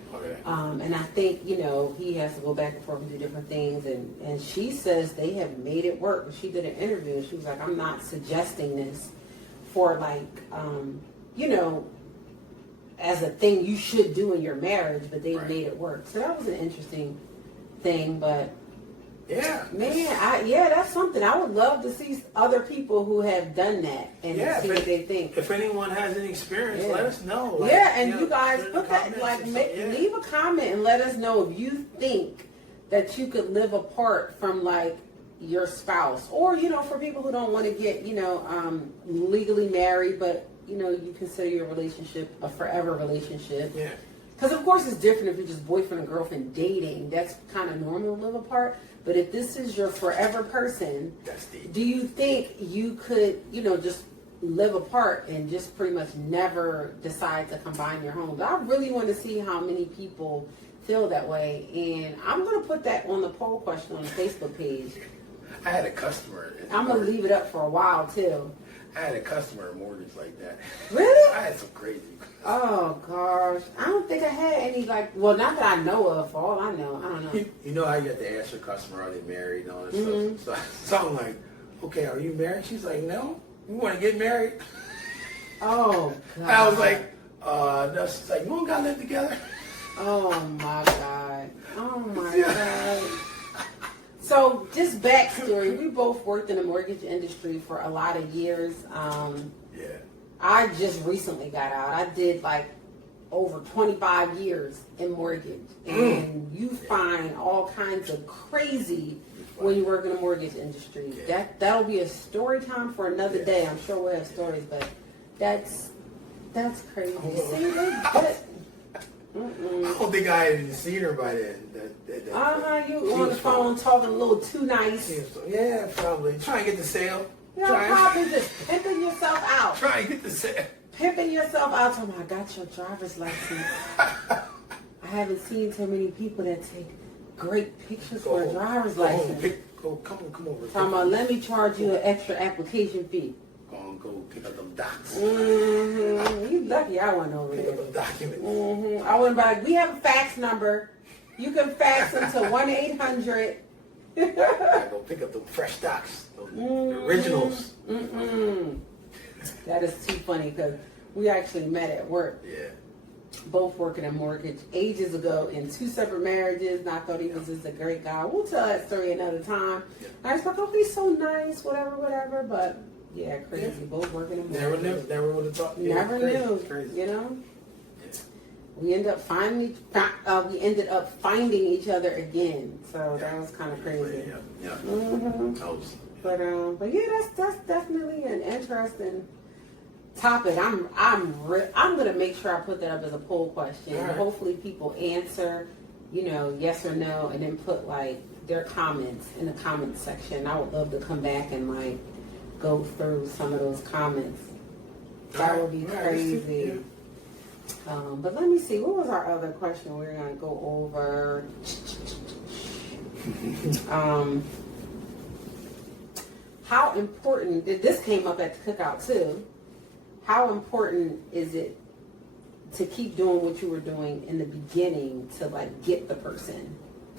And I think, he has to go back and forth and do different things. And she says they have made it work. She did an interview and she was like, I'm not suggesting this for as a thing you should do in your marriage, but they've made it work. So that was an interesting thing, but yeah, man, that's something. I would love to see other people who have done that and see what they think. If anyone has any experience, let us know. You guys put that, leave a comment and let us know if you think that you could live apart from your spouse, or for people who don't want to get legally married, but you consider your relationship a forever relationship. Yeah. Because of course it's different if you're just boyfriend and girlfriend dating. That's kind of normal to live apart. But if this is your forever person, that's deep. Do you think you could, just live apart and just pretty much never decide to combine your homes? I really want to see how many people feel that way. And I'm going to put that on the poll question on the Facebook page. I had a customer. I'm going to leave it up for a while, too. I had a customer mortgage like that. Really? I had some crazy. Oh, gosh. I don't think I had any, not that I know of. For all I know. I don't know. You know how you have to ask your customer, are they married and all this stuff? So I'm like, okay, are you married? She's like, no. You want to get married? Oh, God. I was like, no. She's like, you don't got to live together? Oh, my God. Oh, my God. So, just backstory. We both worked in the mortgage industry for a lot of years. Yeah. I just recently got out. I did over 25 years in mortgage. And you find all kinds of crazy when you work in the mortgage industry. Yeah. That'll be a story time for another day. I'm sure we'll have stories, but that's crazy. See, I don't think I had even seen her by then. You on the phone talking a little too nice. Yeah, probably. Trying to get the sale. Probably just pimping yourself out. Trying to get the sale. Pimping yourself out. Talking about, I got your driver's license. I haven't seen so many people that take great pictures for a driver's license. Come over. Talking about, let me charge you an extra application fee. Go pick up them docs. You lucky I wasn't over there. Pick up them documents. I wouldn't be like, we have a fax number. You can fax them to 1-800. I go pick up them fresh docs, the originals. That is too funny because we actually met at work. Yeah. Both working in mortgage ages ago in 2 separate marriages, and I thought he was just a great guy. We'll tell that story another time. Yeah. I was like, oh, he's so nice, whatever. But yeah, crazy. Yeah. Both working in mortgage. Never would have thought. Never knew. Crazy. We ended up finding each other again. So that was kind of crazy. Yeah. But yeah, that's definitely an interesting topic. I'm gonna make sure I put that up as a poll question. Right. Hopefully people answer, yes or no, and then put their comments in the comment section. I would love to come back and go through some of those comments. That would be crazy. But let me see. What was our other question we were gonna go over? how important, this came up at the cookout too, how important is it to keep doing what you were doing in the beginning to like get the person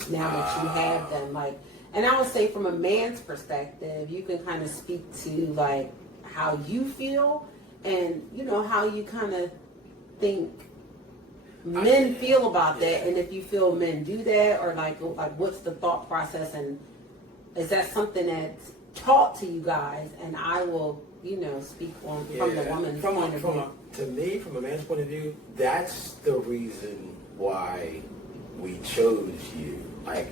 now that you have them? Like, and I would say from a man's perspective, you can kind of speak to like how you feel and, you know, how you kind of think men feel about that, and if you feel men do that, or like what's the thought process, and is that something that's taught to you guys? And I will, you know, speak on from the woman's point of view. To me, from a man's point of view, that's the reason why we chose you. Like,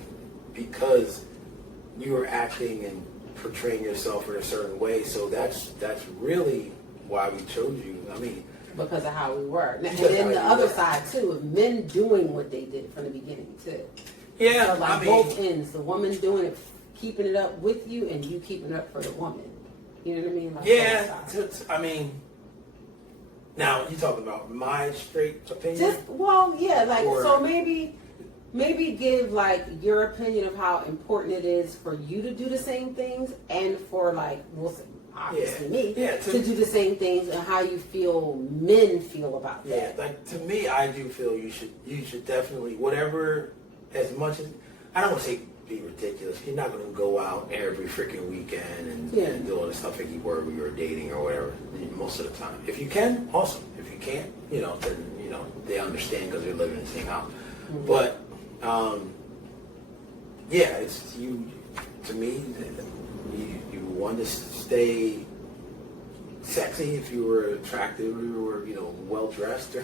because you were acting and portraying yourself in a certain way. So that's really why we chose you. I mean, because of how we were. And then the other side too, of men doing what they did from the beginning too. Yeah, so like I mean, both ends, the woman doing it, keeping it up with you, and you keeping it up for the woman. You know what I mean? Like yeah, I mean, now you talking about my straight opinion? Just like or, so maybe give like your opinion of how important it is for you to do the same things, and for like obviously me to do the same things, and how you feel men feel about that. Yeah, like to me, I do feel you should definitely, whatever, as much as, I don't want to say be ridiculous. You're not going to go out every freaking weekend and do all the stuff like you were when you were dating or whatever, most of the time. If you can, awesome. If you can't, you know, then, you know, they understand because they're living in the same house. Mm-hmm. But, yeah, it's you, to me, you want to stay sexy if you were attractive, or you were, you know, well dressed.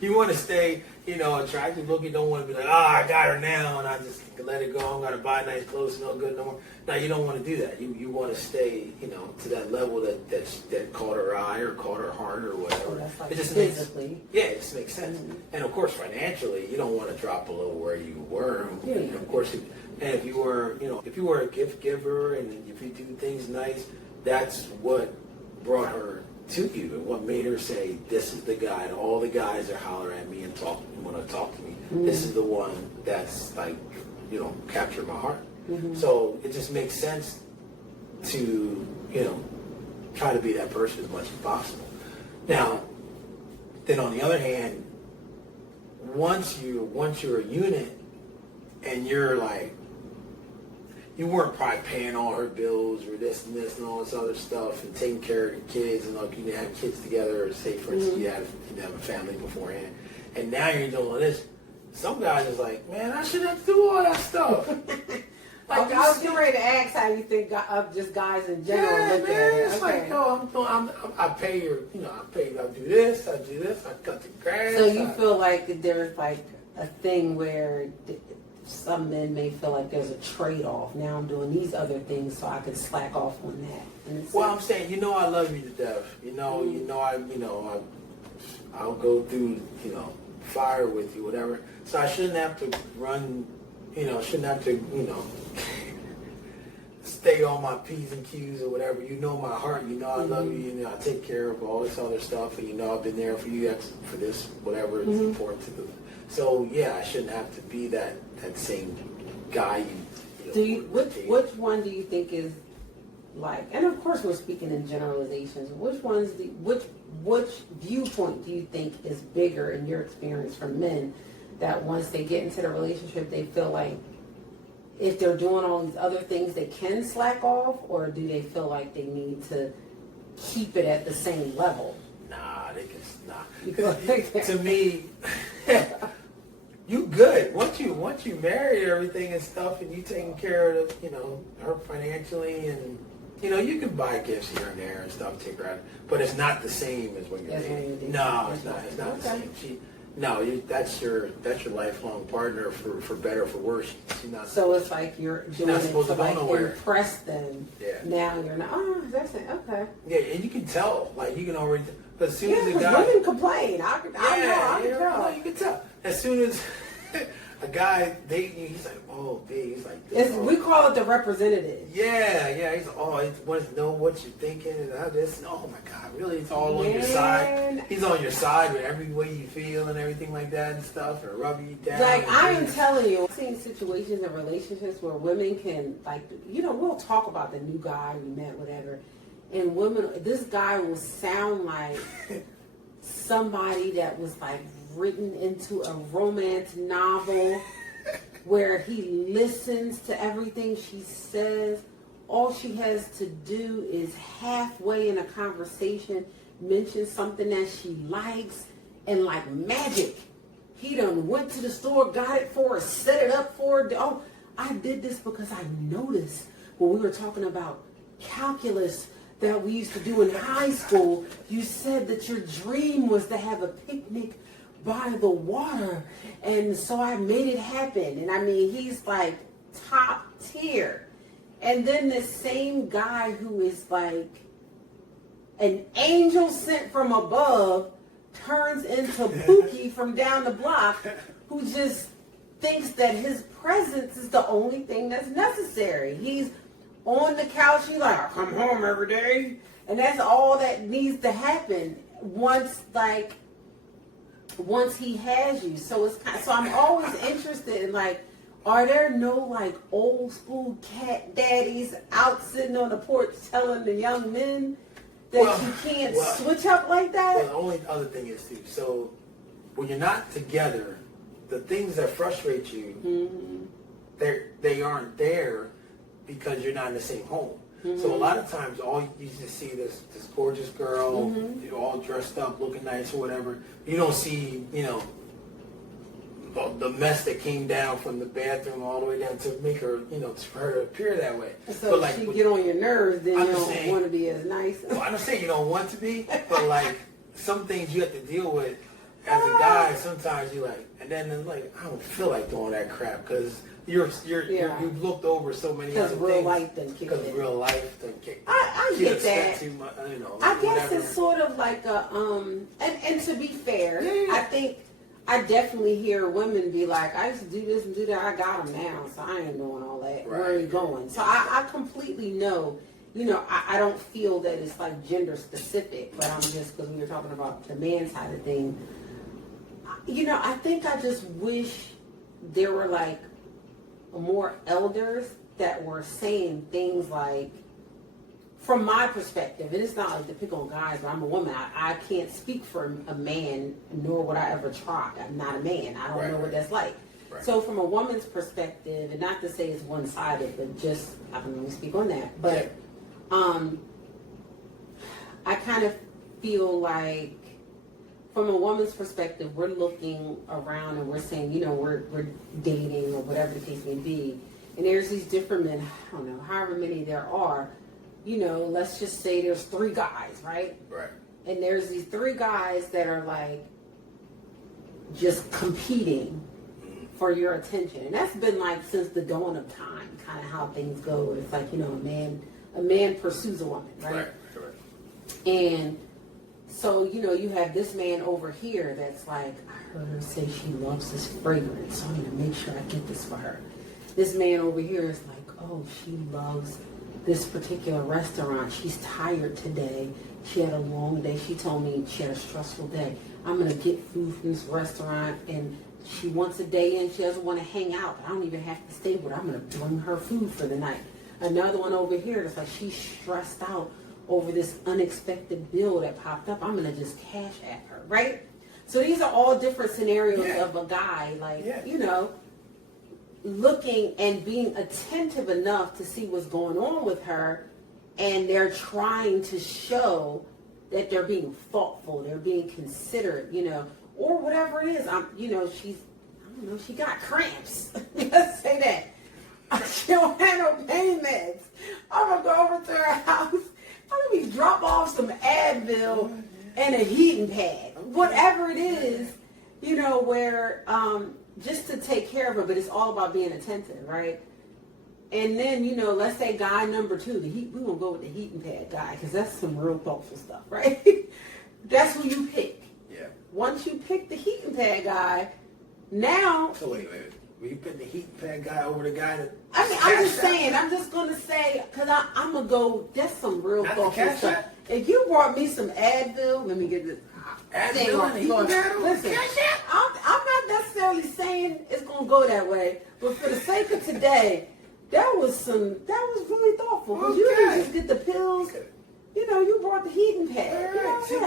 You want to stay, you know, attractive looking. You don't want to be like, I got her now, and I just let it go. I'm gonna buy nice clothes, no good no more. No, you don't want to do that. You want to stay, you know, to that level that caught her eye or caught her heart or whatever. Like it just physically. it just makes sense. Mm-hmm. And of course, financially, you don't want to drop below where you were. Yeah. And of course, and if you were, you know, if you were a gift giver and if you do things nice, that's what brought her to you and what made her say, this is the guy, and all the guys are hollering at me and want to talk to me. Mm-hmm. This is the one that's like, you know, captured my heart. Mm-hmm. So it just makes sense to, you know, try to be that person as much as possible. Now, then on the other hand, once you're a unit and you're like, you weren't probably paying all her bills or this and this and all this other stuff and taking care of the kids, and like you didn't have kids together, or say for instance you didn't have a family beforehand, and now you're doing all this. Some guys is like, man, I shouldn't have to do all that stuff. Like, I was getting ready to ask how you think of just guys in general look at it. It's like, I pay your, you know, I do this, I cut the grass. So you feel like there's like a thing where some men may feel like there's a trade-off. Now I'm doing these other things so I can slack off on that. Well, I'm saying, you know, I love you to death. I'll go through, you know, fire with you, whatever. So I shouldn't have to run, you know, stay on my P's and Q's or whatever. You know my heart. You know I love you. You know I take care of all this other stuff, and you know I've been there for you for this, whatever is important to do. So yeah, I shouldn't have to be that same guy. Which one do you think is like? And of course, we're speaking in generalizations. Which viewpoint do you think is bigger in your experience from men? That once they get into the relationship, they feel like if they're doing all these other things, they can slack off, or do they feel like they need to keep it at the same level? Nah, they can. To me, you good. Once you married everything and stuff, and you taking care of the, you know, her financially, and you know you can buy gifts here and there and stuff, take her out, but it's not the same as when you're dating. No, it's not. It's not the same. That's your lifelong partner for better or for worse. She's not. So it's like you're doing it to like impress them. Yeah. Now you're not. Oh, that's it. Okay. Yeah, and you can tell. Like you can already. But as soon as the guy. Women complain. I can tell. You can tell. As soon as a guy dating you, he's like, oh, babe, he's like, this, we call it the representative. Yeah. He's like, oh, he wants to know what you're thinking and how this. And, oh my God, really? It's all on your side. He's on your side with every way you feel and everything like that and stuff, and rubbing you down. Like I am telling you, I've seen situations and relationships where women can, like, we'll talk about the new guy we met, whatever, and this guy will sound like somebody that was like written into a romance novel where he listens to everything she says. All she has to do is halfway in a conversation mention something that she likes, and like magic, he done went to the store, got it for her, set it up for her. Oh, I did this because I noticed when we were talking about calculus that we used to do in high school, you said that your dream was to have a picnic by the water, and so I made it happen. And I mean, he's like top tier. And then this same guy who is like an angel sent from above turns into Pookie from down the block, who just thinks that his presence is the only thing that's necessary. He's on the couch, he's like, I come home every day. And that's all that needs to happen once he has you. So so I'm always interested in, like, are there no like old school cat daddies out sitting on the porch telling the young men that you can't switch up like that? Well, the only other thing is too, so when you're not together, the things that frustrate you, they aren't there because you're not in the same home. So a lot of times, all you just see this gorgeous girl, all dressed up, looking nice or whatever. You don't see, the mess that came down from the bathroom all the way down to make her, for her to appear that way. So if she get on your nerves, then you don't want to be as nice. Well, I'm not saying you don't want to be, but like some things you have to deal with as a guy. Sometimes you like, and then it's like, I don't feel like doing that crap because you've looked over so many other things. Real life done kicked in. Because real life done kicked in. I get that. Too much, I guess it's sort of like a and to be fair, I think I definitely hear women be like, I used to do this and do that. I got them now, so I ain't doing all that. Right. Where are you going? So I completely know. I don't feel that it's like gender specific, but I'm just, because we were talking about the man side of things. I think I just wish there were like more elders that were saying things like, from my perspective, and it's not like to pick on guys, but I'm a woman. I can't speak for a man, nor would I ever try. I'm not a man. I don't know what that's like. Right. So from a woman's perspective, and not to say it's one-sided, but just, I can only speak on that. But I kind of feel like, from a woman's perspective, we're looking around and we're saying, we're dating or whatever the case may be. And there's these different men, I don't know, however many there are, let's just say there's 3 guys, right? Right. And there's these 3 guys that are like just competing for your attention. And that's been like since the dawn of time, kind of how things go. It's like, a man pursues a woman, right? Right. And so, you have this man over here that's like, I heard her say she loves this fragrance, so I'm going to make sure I get this for her. This man over here is like, oh, she loves this particular restaurant. She's tired today. She had a long day. She told me she had a stressful day. I'm going to get food from this restaurant, and she wants a day in. She doesn't want to hang out. I don't even have to stay with her. I'm going to bring her food for the night. Another one over here that's like, she's stressed out over this unexpected bill that popped up. I'm going to just cash at her, right? So these are all different scenarios of a guy, like, looking and being attentive enough to see what's going on with her, and they're trying to show that they're being thoughtful, they're being considerate, or whatever it is. She got cramps. Let's say that. She don't have no pain meds. I'm going to go over to her house. I'm going to drop off some Advil and a heating pad. Whatever it is, where just to take care of her, but it's all about being attentive, right? And then, let's say guy number 2, we're going to go with the heating pad guy, because that's some real thoughtful stuff, right? That's who you pick. Yeah. Once you pick the heating pad guy, now... So wait. Were you putting the heat pad guy over the guy that... I mean, I'm just saying. I'm just going to say, because I'm going to go, that's some real thoughtful stuff. If you brought me some Advil, let me get this. Listen, I'm not necessarily saying it's going to go that way, but for the sake of today, that was really thoughtful. Because you didn't just get the pills. You know, you brought the heating pad. Right. See, we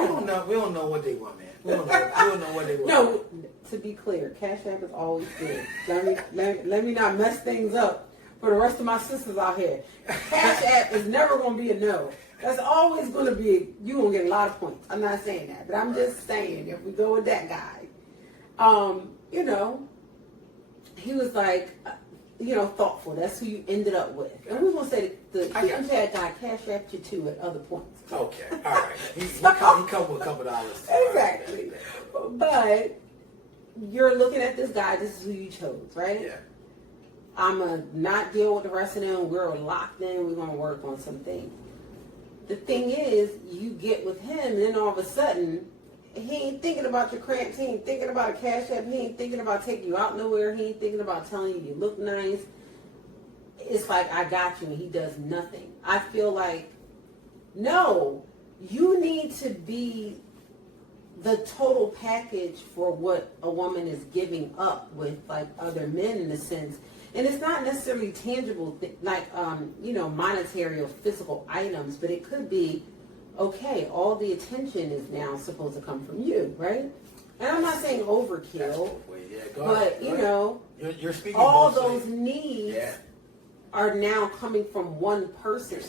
don't know what they want, man. We don't know what they want. No, to be clear, Cash App is always good. Let me not mess things up for the rest of my sisters out here. Cash App is never going to be a no. That's always going to be, you're going to get a lot of points. I'm not saying that, but I'm just saying, if we go with that guy, you know, he was like, you know, thoughtful. That's who you ended up with. And we going to say the internet guy Cash Apped you too at other points. Okay, all right. He come with a couple dollars. Exactly. But you're looking at this guy. This is who you chose, right? Yeah. I'm going to not deal with the rest of them. We're locked in. We're going to work on some things. The thing is, you get with him, and then all of a sudden, he ain't thinking about your cramps. He ain't thinking about a Cash App. He ain't thinking about taking you out nowhere. He ain't thinking about telling you you look nice. It's like, I got you, and he does nothing. I feel like, no, you need to be the total package for what a woman is giving up with, like, other men in a sense. And it's not necessarily tangible, like, you know, monetary or physical items, but it could be, okay, all the attention is now supposed to come from you, right? And I'm not saying overkill, but, you know, you're speaking all mostly, those needs are now coming from one person.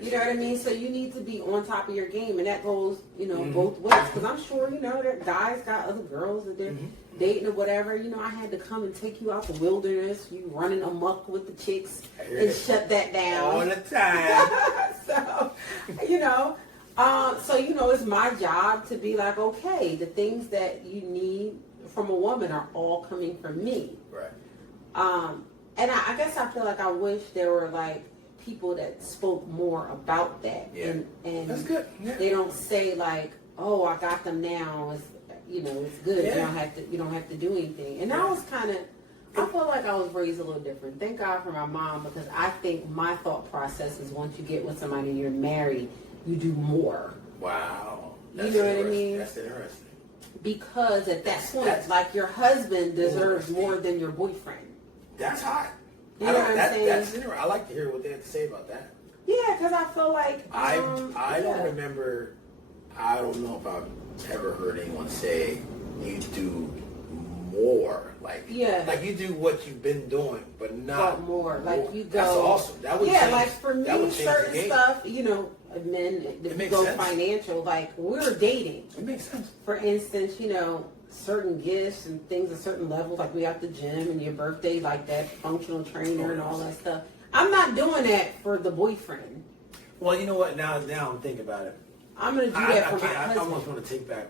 You know what I mean? So you need to be on top of your game, and that goes, you know, both ways. Because I'm sure, you know, that guys got other girls that they're dating or whatever. You know, I had to come and take you out the wilderness. You running amok with the chicks and shut that down all the time. So, you know, it's my job to be like, okay, the things that you need from a woman are all coming from me. Right. And I guess I feel like I wish there were like people that spoke more about that. Yeah. And that's good. Yeah. They don't say like, oh, I got them now. It's, you know, it's good. Yeah. You don't have to do anything. And I was kind of, I feel like I was raised a little different. Thank God for my mom, because I think my thought process is once you get with somebody and you're married, you do more. Wow. You know what I mean? That's interesting. Because at that point, like, your husband deserves more than your boyfriend. That's hot. You know what I'm saying? That's interesting. I like to hear what they have to say about that. Yeah, because I feel like I don't remember. I don't know if I've ever heard anyone say you do more. Like you do what you've been doing, but not more. Like you go. That's awesome. That would change, like for me, certain stuff. You know, men if you go financial. Like we're dating. It makes sense. For instance, you know, certain gifts and things at certain levels, like we at the gym and your birthday, like that functional trainer and all that stuff. I'm not doing that for the boyfriend. Well, you know what? Now I'm thinking about it. I'm going to do that for my husband. I almost want to take back.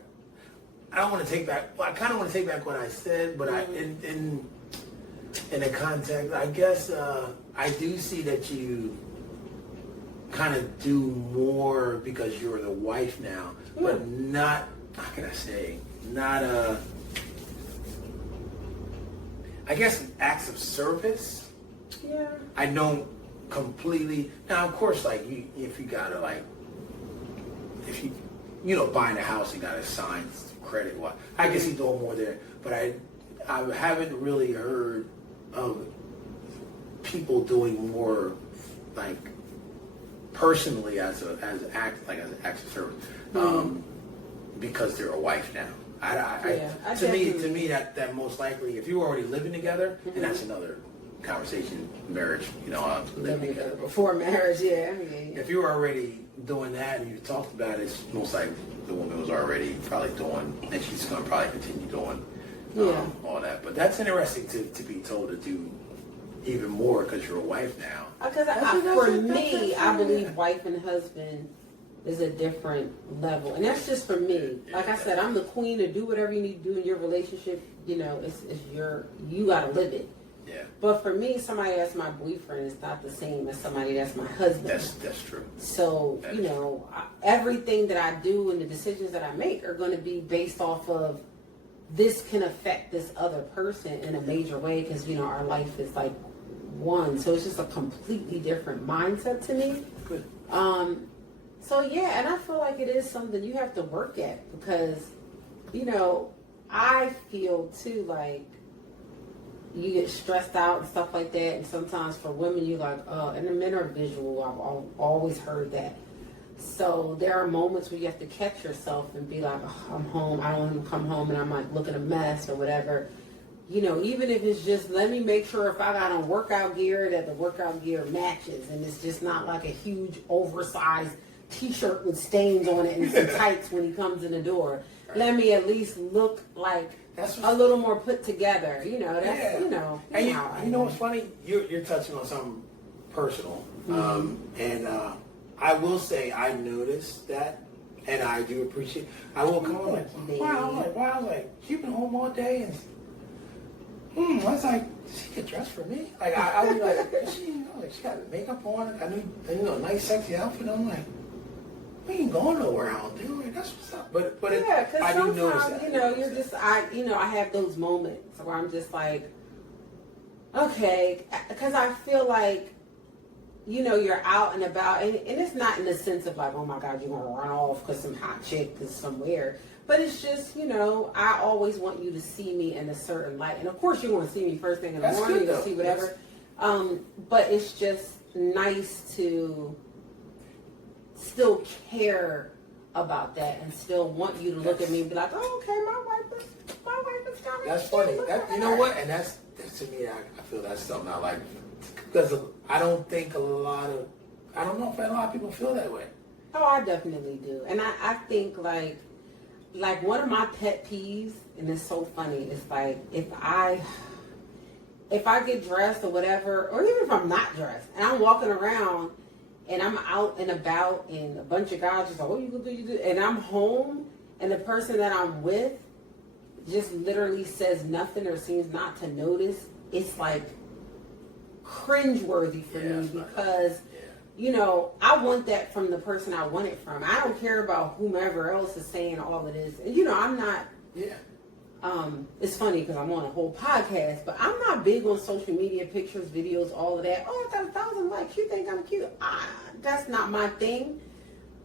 I don't want to take back. Well, I kind of want to take back what I said, but in the context, I guess I do see that you kind of do more because you're the wife now, but not. How can I say? Not I guess acts of service. Yeah. I don't completely. Now, of course, like if you gotta like, if you know, buying a house, you gotta sign credit. Well, I guess he's doing more there, but I haven't really heard of people doing more like personally as an act of service because they're a wife now. To me, that most likely, if you were already living together, and that's another conversation, marriage, you know, living together before marriage, yeah. If you were already doing that and you talked about it, it's most likely the woman was already probably doing, and she's going to probably continue doing all that. But that's interesting to be told to do even more because you're a wife now. Because for me, I believe wife and husband is a different level, and that's just for me. Like I said, I'm the queen to do whatever you need to do in your relationship. You know, it's you gotta live it. Yeah. But for me, somebody that's my boyfriend is not the same as somebody that's my husband. That's true. So you know, everything that I do and the decisions that I make are going to be based off of this can affect this other person in a major way because, you know, our life is like one. So it's just a completely different mindset to me. Good. So yeah, and I feel like it is something you have to work at because, you know, I feel too like you get stressed out and stuff like that. And sometimes for women, you're like, oh, and the men are visual. I've always heard that. So there are moments where you have to catch yourself and be like, oh, I'm home. I don't even come home and I'm like looking a mess or whatever. You know, even if it's just, let me make sure if I got on workout gear that the workout gear matches and it's just not like a huge oversized t-shirt with stains on it and some tights when he comes in the door. Right. Let me at least look like a little more put together. You know, that's, you know. And you know what's funny? You're touching on something personal. And I will say I noticed that, and I do appreciate. I will come on like, wow, like you've been home all day, and I was like, does she get dressed for me? Like I was like, she got makeup on. I knew, nice sexy outfit. I'm like, we ain't going nowhere out there. Like, that's what's up. But yeah, because I do notice that. You know, you're just I have those moments where I'm just like, okay, because I feel like, you know, you're out and about, and it's not in the sense of like, oh my God, you're gonna run off because some hot chick is somewhere. But it's just, you know, I always want you to see me in a certain light, and of course you want to see me first thing in the morning to see whatever. But it's just nice to still care about that and still want you to look at me and be like, oh, okay, my wife is coming. That's funny. You know what? And that's to me, I feel that's something I like. Because I don't know if a lot of people feel that way. Oh, I definitely do. And I think like one of my pet peeves, and it's so funny, is like if I get dressed or whatever, or even if I'm not dressed, and I'm walking around and I'm out and about and a bunch of guys just like, oh, you do, and I'm home and the person that I'm with just literally says nothing or seems not to notice, it's like cringeworthy for me because, you know, I want that from the person I want it from. I don't care about whomever else is saying all of this. And, you know, I'm not, it's funny because I'm on a whole podcast, but I'm not big on social media, pictures, videos, all of that. Oh, I got 1,000 likes. You think I'm cute? That's not my thing.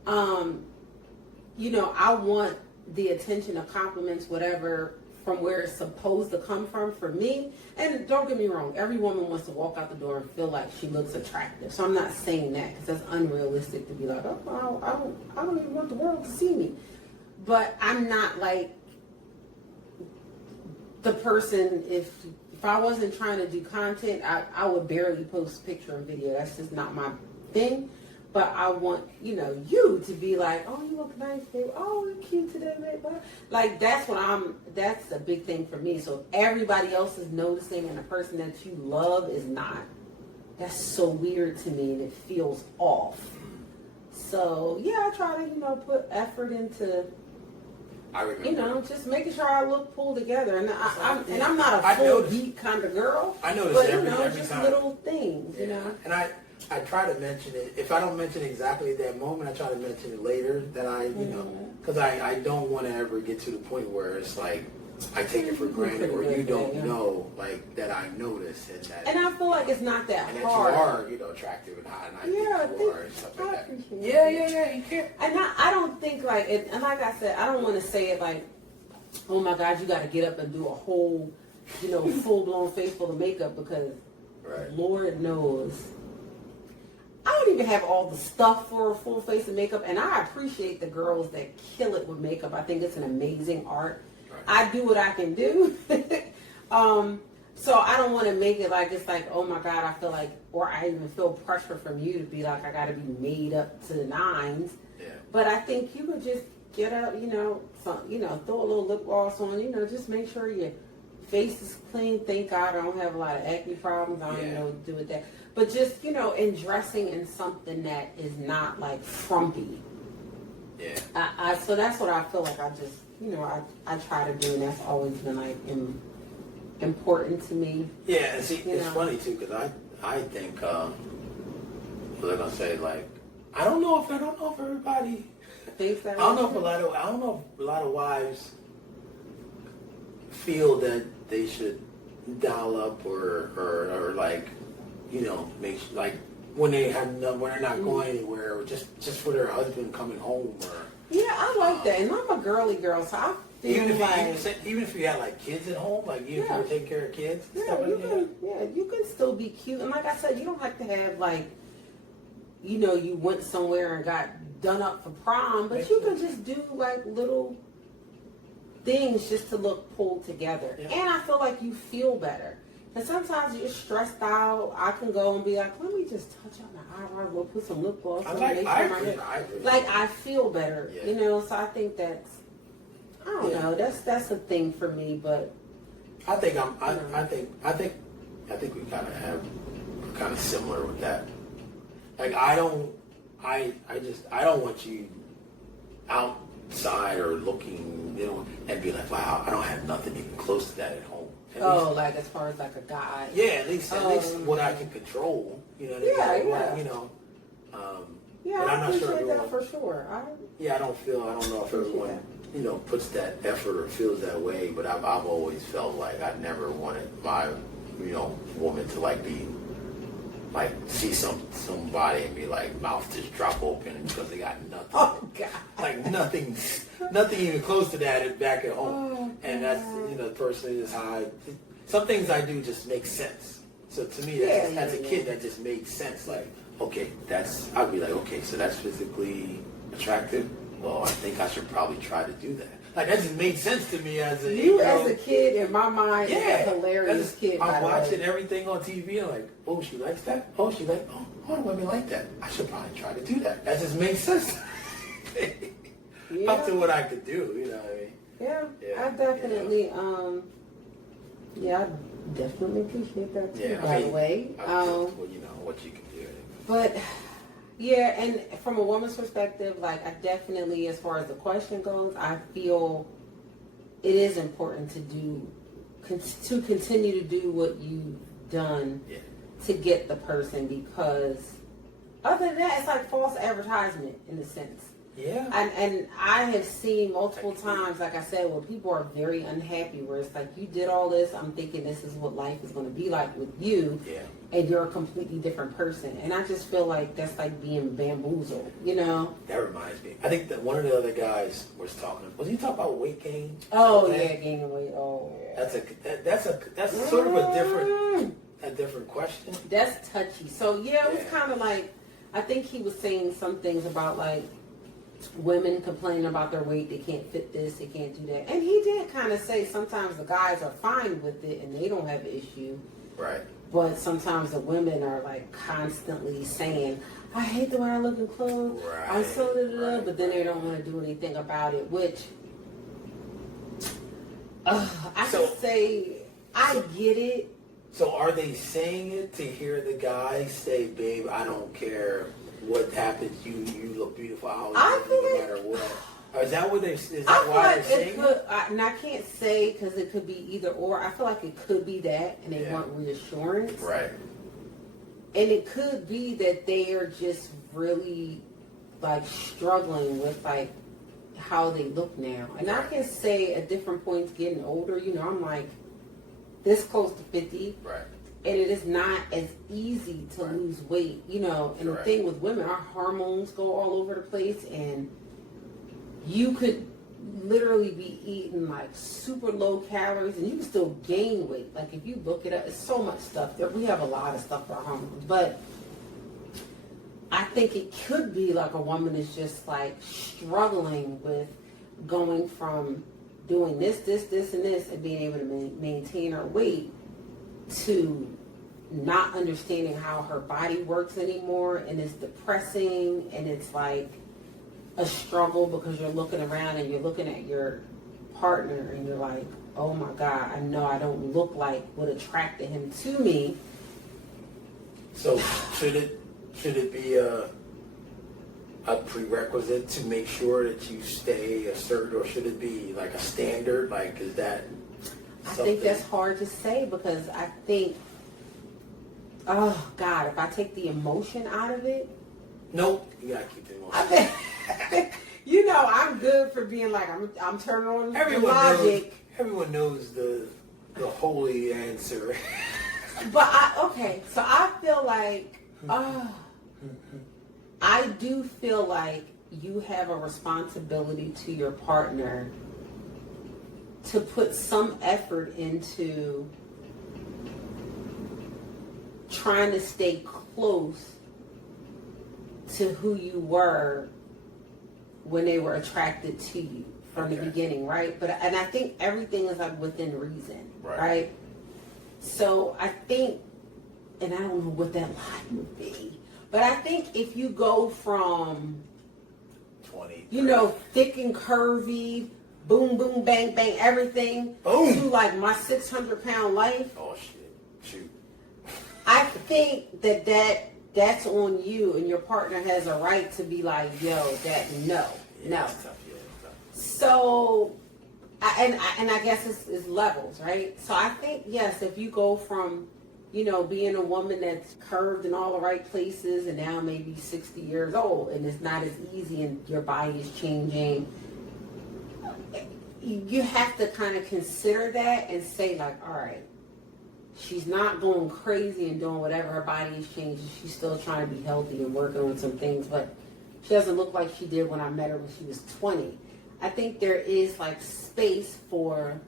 You know, I want the attention of compliments, whatever, from where it's supposed to come from for me. And don't get me wrong, every woman wants to walk out the door and feel like she looks attractive. So I'm not saying that because that's unrealistic to be like, oh, I don't even want the world to see me. But I'm not like the person, if I wasn't trying to do content, I would barely post picture and video. That's just not my thing. But I want, you know, you to be like, oh, you look nice, babe. Oh, you're cute today, babe. Like, that's a big thing for me. So if everybody else is noticing and the person that you love is not, that's so weird to me and it feels off. So, yeah, I try to, you know, put effort into, you know, just making sure I look pulled together. And I'm not a full beat kind of girl. I notice but, every just time. little things, you know. And I try to mention it. If I don't mention exactly at that moment, I try to mention it later that you know, because I don't want to ever get to the point where it's like I take it for granted or you don't know, like, that I notice and that. And I feel like it's not that and hard. That you are, you know, attractive and hot and I think you are and stuff like that. Yeah, you can't. And I don't think like it, and like I said, I don't want to say it like, oh my God, you got to get up and do a whole, you know, full blown face full of makeup because Lord knows. I don't even have all the stuff for a full face of makeup, and I appreciate the girls that kill it with makeup. I think it's an amazing art. I do what I can do. So I don't want to make it like it's like, oh my God, I feel like, or I even feel pressure from you to be like, I got to be made up to the nines. Yeah. But I think you could just get up, you know, throw a little lip gloss on, you know, just make sure your face is clean. Thank God I don't have a lot of acne problems. I don't even know what to do with that. But just, you know, in dressing in something that is not like frumpy. Yeah. So that's what I feel like I just, you know, I try to do, and that's always been like important to me. Yeah, and see, it's funny too, because I think, what was I gonna say? Like, I don't know if everybody thinks that. I don't know if a lot of wives feel that they should dial up or like, you know, make like when they have no, when they're not going anywhere, or just for their husband coming home, or yeah, I like that, and I'm a girly girl, so I feel even if you had like kids at home, like even if you were taking care of kids, you can still be cute, and like I said, you don't have to have like, you know, you went somewhere and got done up for prom, but you can just do like little things just to look pulled together. Yeah. And I feel like you feel better. And sometimes you're stressed out. I can go and be like, let me just touch on my eyebrows, we'll put some lip gloss on. Like I feel better, you know. So I think that's, I don't know. That's a thing for me. But I think I think we kind of have kind of similar with that. Like I don't want you outside or looking, you know, and be like, wow, I don't have nothing even close to that at home. Like as far as like a guy. Yeah, at least what I can control. You know. You know. Yeah, and I I'm not sure appreciate that for sure. I don't know if everyone, you know, puts that effort or feels that way, but I've always felt like I never wanted my, you know, woman to like be, like see somebody and be like mouth just drop open because they got nothing. Oh God! Like nothing even close to that back at home. And that's, you know, personally is how some things I do just make sense. So to me, as a kid, that just made sense. Like, okay, I'd be like, okay, so that's physically attractive. Well, I think I should probably try to do that. Like that just made sense to me as a kid in my mind. Yeah, a hilarious kid. I'm watching everything on TV and like, oh, she likes that. Oh, all the women like that. I should probably try to do that. That just makes sense. Up to what I could do, you know what I mean? Yeah, I definitely, I definitely appreciate that too. By the way, well, you know what you can do. But. Yeah, and from a woman's perspective, like I definitely, as far as the question goes, I feel it is important to continue to do what you've done to get the person, because other than that, it's like false advertisement in a sense. Yeah. And I have seen multiple times, like I said, where people are very unhappy, where it's like, you did all this, I'm thinking this is what life is going to be like with you, and you're a completely different person. And I just feel like that's like being bamboozled, you know? That reminds me. I think that one of the other guys was he talking about weight gain? Oh, yeah, gaining weight. Oh, yeah. That's sort of a different question. That's touchy. So, yeah, it was kind of like, I think he was saying some things about like, women complaining about their weight, they can't fit this, they can't do that. And he did kind of say sometimes the guys are fine with it and they don't have an issue. Right. But sometimes the women are like constantly saying, I hate the way I look in clothes. Right. I'm so da-da-da, but then they don't want to do anything about it, which I can say I get it. So are they saying it to hear the guy say, babe, I don't care what happens, you look beautiful. No matter what. Or is that what they? Is that why they're saying it? And I can't say because it could be either or. I feel like it could be that, and they want reassurance. Right. And it could be that they are just really like struggling with like how they look now. And I can say at different points, getting older, you know, I'm like this close to 50. Right. And it is not as easy to lose weight, you know. And the thing with women, our hormones go all over the place, and you could literally be eating like super low calories, and you can still gain weight. Like if you look it up, it's so much stuff. We have a lot of stuff for our hormones, but I think it could be like a woman is just like struggling with going from doing this, and this, and being able to maintain her weight, to not understanding how her body works anymore, and it's depressing, and it's like a struggle because you're looking around and you're looking at your partner and you're like, oh my God, I know I don't look like what attracted him to me. So should it be a prerequisite to make sure that you stay assert, or should it be like a standard? Like, is that something? I think that's hard to say, because I think, oh God, if I take the emotion out of it. Nope, you gotta keep the emotion. You know, I'm good for being like, I'm turning on the logic. everyone knows the holy answer. But so I feel like, I do feel like you have a responsibility to your partner to put some effort into trying to stay close to who you were when they were attracted to you from the beginning, right? And I think everything is like within reason, right? So I think, and I don't know what that line would be, but I think if you go from 20, thick and curvy, boom, boom, bang, bang, everything, to like my 600-pound life. Oh shit! Shoot. I think that's on you, and your partner has a right to be like, yo, no. It's tough. So, I guess it's levels, right? So I think, yes, if you go from, being a woman that's curved in all the right places and now maybe 60 years old and it's not as easy and your body is changing, you have to kind of consider that and say like, all right, she's not going crazy and doing whatever, her body is changing. She's still trying to be healthy and working on some things, but she doesn't look like she did when I met her when she was 20. I think there is like space for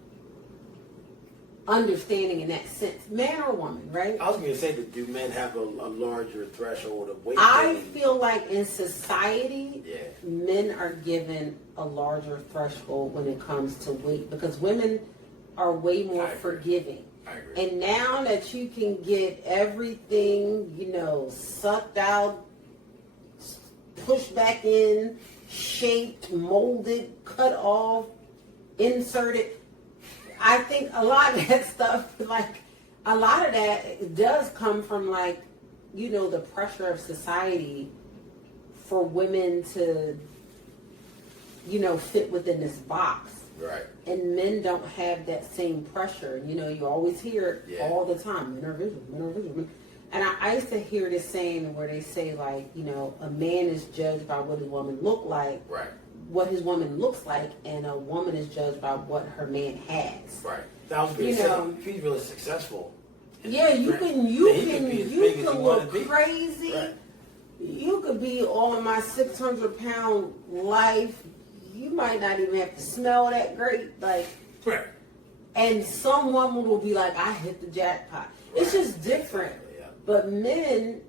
understanding in that sense, man or woman, right? I was going to say, do men have a larger threshold of weight? I feel like in society, men are given a larger threshold when it comes to weight because women are way more forgiving. I agree. And now that you can get everything, sucked out, pushed back in, shaped, molded, cut off, inserted, I think a lot of that stuff, like a lot of that does come from like, the pressure of society for women to, fit within this box. Right. And men don't have that same pressure. You always hear it all the time. Men are visual. And I used to hear this saying where they say like, a man is judged by what his woman look like. Right. What his woman looks like, and a woman is judged by what her man has. Right. That was good. If he's really successful. Yeah, you can look crazy. Right. You could be on my 600-pound life. You might not even have to smell that great, like. Right. And some woman will be like, I hit the jackpot. Right. It's just different. Yeah. But men,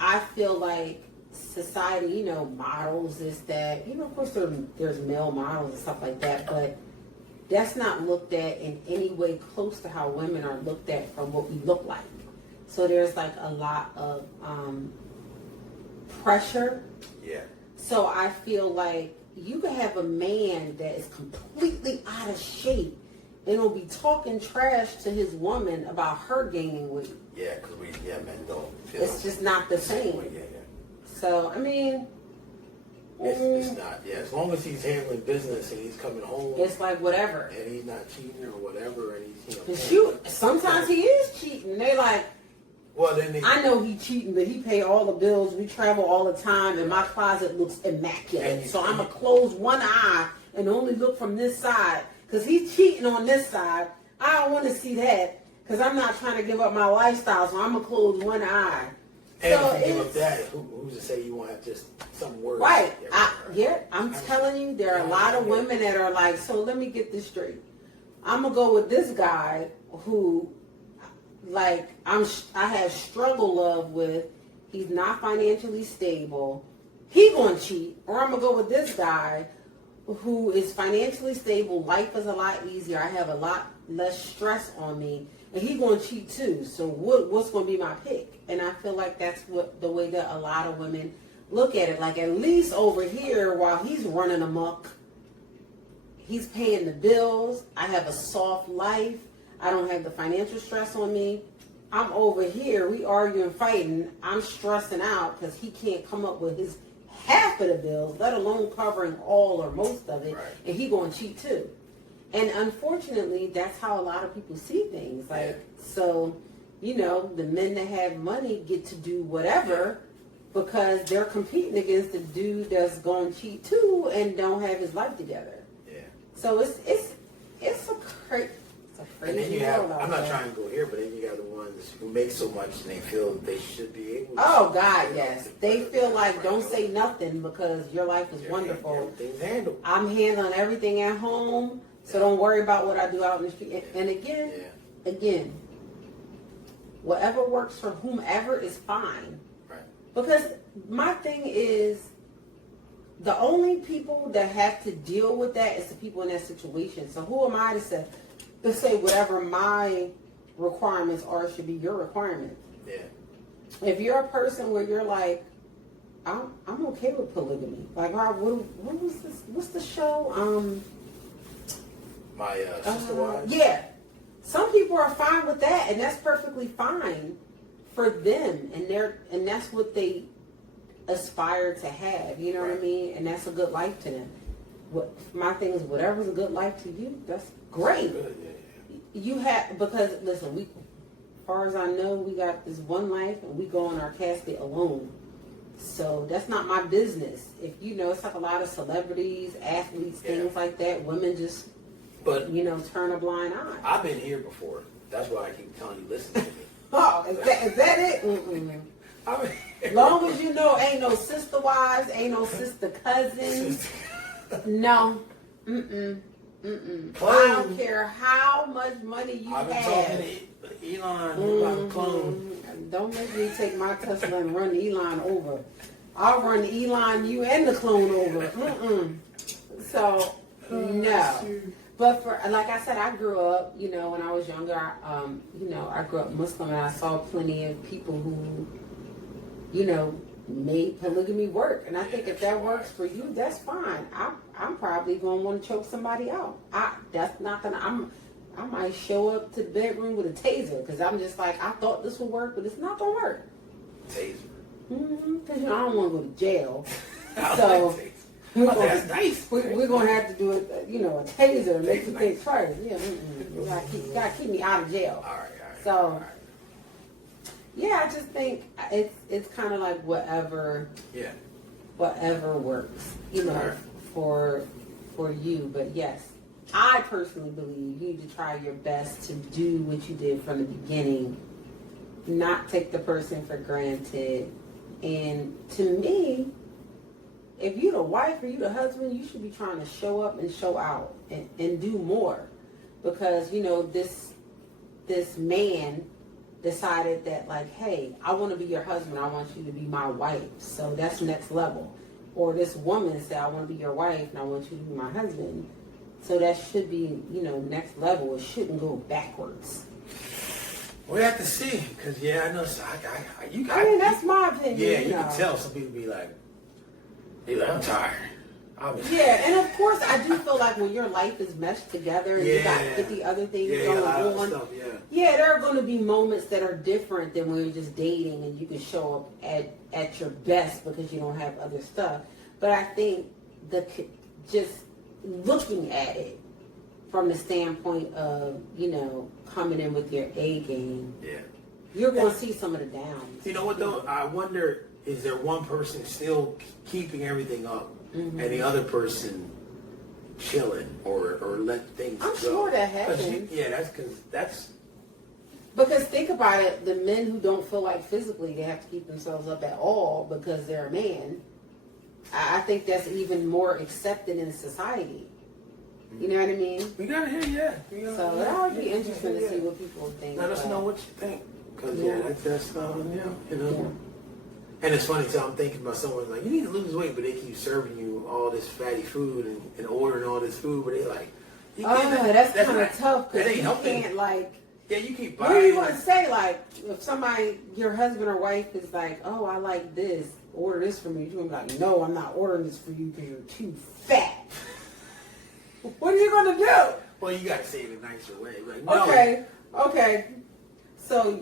I feel like society, models is that, of course there's male models and stuff like that, but that's not looked at in any way close to how women are looked at from what we look like. So there's like a lot of pressure. Yeah. So I feel like you could have a man that is completely out of shape and will be talking trash to his woman about her gaining weight. Yeah, because men don't feel it's just not the same. Yeah. So, I mean... It's not, as long as he's handling business and he's coming home... It's like whatever. And he's not cheating or whatever, and he's, sometimes he is cheating. They like... Well, then I know he cheating, but he pay all the bills. We travel all the time, and my closet looks immaculate. So I'm going to close one eye and only look from this side. Because he's cheating on this side. I don't want to see that. Because I'm not trying to give up my lifestyle, so I'm going to close one eye. And so if you give up that, who's to say you won't have just some words? Right. I'm telling you, there are a lot of women that are like, so let me get this straight. I'm going to go with this guy who, like, I have struggle love with. He's not financially stable. He going to cheat. Or I'm going to go with this guy who is financially stable. Life is a lot easier. I have a lot less stress on me. And he going to cheat too. So what's going to be my pick? And I feel like that's the way that a lot of women look at it. Like, at least over here, while he's running amok, he's paying the bills. I have a soft life. I don't have the financial stress on me. I'm over here. We arguing, fighting. I'm stressing out because he can't come up with his half of the bills, let alone covering all or most of it. Right. And he going to cheat too. And unfortunately, that's how a lot of people see things. Like, so, the men that have money get to do whatever because they're competing against the dude that's going to cheat too and don't have his life together. Yeah. So it's a crazy. And then you have, I'm not trying to go here, but then you got the ones who make so much and they feel they should be able to. Oh, God, yes. They feel like don't say nothing because your life is wonderful. Everything's handled. I'm handling everything at home, so don't worry about what I do out in the street. And again, whatever works for whomever is fine. Right. Because my thing is, the only people that have to deal with that is the people in that situation. So who am I to say whatever my requirements are should be your requirements? Yeah. If you're a person where you're like, I'm okay with polygamy. Like, what was this? What's the show? My Sister Wives. Yeah. Some people are fine with that, and that's perfectly fine for them, and that's what they aspire to have. You know what I mean? And that's a good life to them. My thing is, whatever's a good life to you, that's great. Good, yeah. You have, because listen, as far as I know, we got this one life, and we go in our casket alone. So that's not my business. If it's like a lot of celebrities, athletes, things like that. Women just, turn a blind eye. I've been here before. That's why I keep telling you, listen to me. Oh, is that it? Mm-mm. As long as you know, ain't no sister wives, ain't no sister cousins. No. Mm-mm. Mm-mm. I don't care how much money you have. I've been talking to Elon about clone. Don't make me take my Tesla and run Elon over. I'll run Elon, you, and the clone over. Mm-mm. So, no. But like I said, I grew up, when I was younger, I grew up Muslim, and I saw plenty of people who, made polygamy work. And I think if that works for you, that's fine. I'm probably going to want to choke somebody out. That's not going to, I might show up to the bedroom with a taser, because I'm just like, I thought this would work, but it's not going to work. Taser. Because, I don't want to go to jail. So, that's nice. We're going to have to do it, a taser, make you think first. Yeah, you got to keep me out of jail. All right. So, yeah, I just think it's kind of like whatever works, for you. But yes, I personally believe you need to try your best to do what you did from the beginning, not take the person for granted. And to me, if you the wife or you the husband, you should be trying to show up and show out and do more, because this man decided that, like, hey, I want to be your husband, I want you to be my wife, so that's next level. Or this woman said, I want to be your wife and I want you to be my husband, so that should be, next level. It shouldn't go backwards. We have to see, because I know. I mean, that's my opinion. Yeah, you can tell some people be like, I'm tired. Yeah, and of course, I do feel like when your life is meshed together and you got 50 other things going on, there are going to be moments that are different than when you're just dating and you can show up at your best because you don't have other stuff. But I think just looking at it from the standpoint of, coming in with your A game, you're going to see some of the downs. You know what, though? I wonder, is there one person still keeping everything up? Mm-hmm. And the other person chilling or let things go. I'm sure that happens. Because think about it, the men who don't feel like physically they have to keep themselves up at all because they're a man, I think that's even more accepted in society. You know what I mean? We gotta hear, So that would be interesting to see what people think. Let us know what you think. Because, that's And it's funny, so I'm thinking about someone like, you need to lose weight, but they keep serving you all this fatty food and ordering all this food, but they like, that's kind of tough, because you can't, like, you keep buying. What are you going to say, like, if somebody, your husband or wife is like, oh, I like this, order this for me, you're going to be like, no, I'm not ordering this for you because you're too fat. What are you going to do? Well, you got to say it in a nicer way. Like, no. Okay. So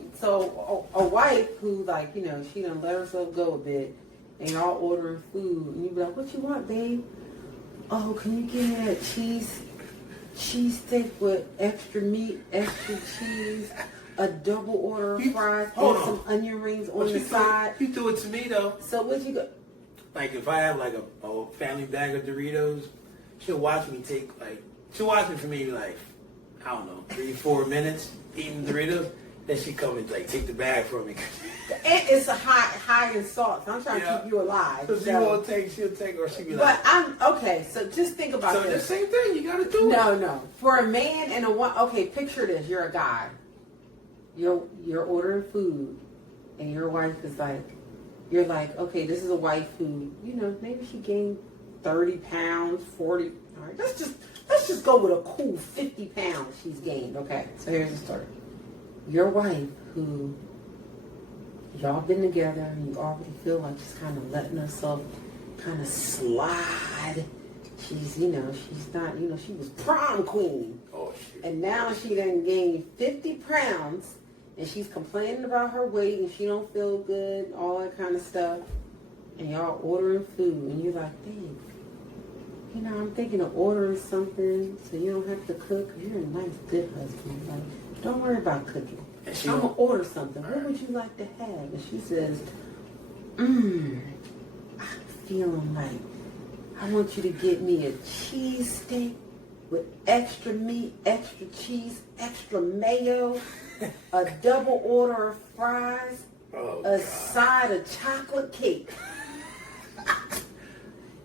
a wife who, like, she done let herself go a bit, and y'all ordering food, and you be like, what you want, babe? Oh, can you give me that cheese steak with extra meat, extra cheese, a double order of fries, and some onion rings on the side? You do it to me, though. So what you go? Like, if I have, like, a family bag of Doritos, she'll watch me take, like, She watch me for maybe like, I don't know, 3-4 minutes eating Doritos. Then she come and like take the bag from me. It's a high in salt. I'm trying to keep you alive. So she'll take, or she be like. But I'm okay. So just think about this. So the same thing. You gotta do it. No. For a man and a one. Okay, picture this. You're a guy. You're ordering food, and your wife is like, you're like, okay, this is a wife who, maybe she gained 30 pounds, 40. All right, let's just go with a cool 50 pounds she's gained. Okay, so here's the story. Your wife, who y'all been together, and you already feel like she's kind of letting herself kind of slide. She's not, she was prom queen. Oh, shit. And now she done gained 50 pounds, and she's complaining about her weight, and she don't feel good, all that kind of stuff. And y'all ordering food, and you're like, babe, I'm thinking of ordering something so you don't have to cook. You're a nice, good husband. Like, don't worry about cooking. I'm going to order something. What would you like to have? And she says, I'm feeling like I want you to get me a cheesesteak with extra meat, extra cheese, extra mayo, a double order of fries, side of chocolate cake.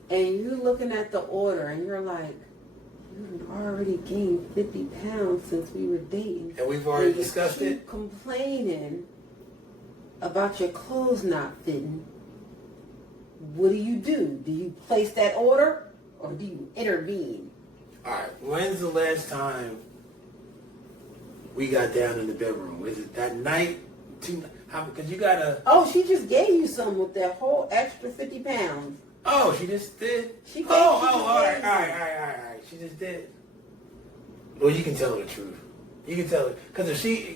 And you're looking at the order and you're like, you've already gained 50 pounds since we were dating. And we've already discussed it. Complaining about your clothes not fitting. What do? Do you place that order or do you intervene? All right. When's the last time we got down in the bedroom? Was it that night? Because you gotta. Oh, she just gave you some with that whole extra 50 pounds. Oh, she just did? All right. She just did. Well, you can tell her the truth. You can tell her. Because if she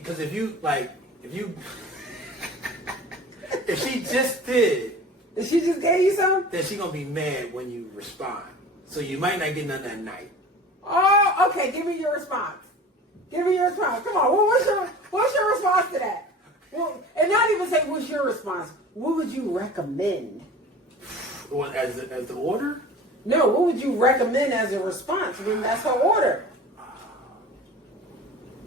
just did. Did she just gave you some? Then she going to be mad when you respond. So you might not get none that night. Oh, okay. Give me your response. Come on. What's your response to that? Well, and not even say what's your response. What would you recommend? What, as the order? No, what would you recommend as a response when that's her order?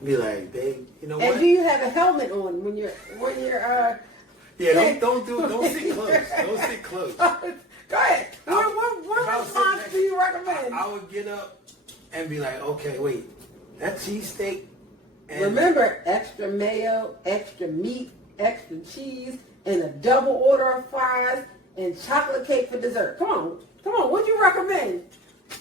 Be like, babe, you know what? And do you have a helmet on when you're Yeah, don't sit close. Don't sit close. Go ahead. What response do you recommend? I would get up and be like, okay, wait, that cheesesteak. Remember, extra mayo, extra meat, extra cheese, and a double order of fries and chocolate cake for dessert. Come on. What'd you recommend?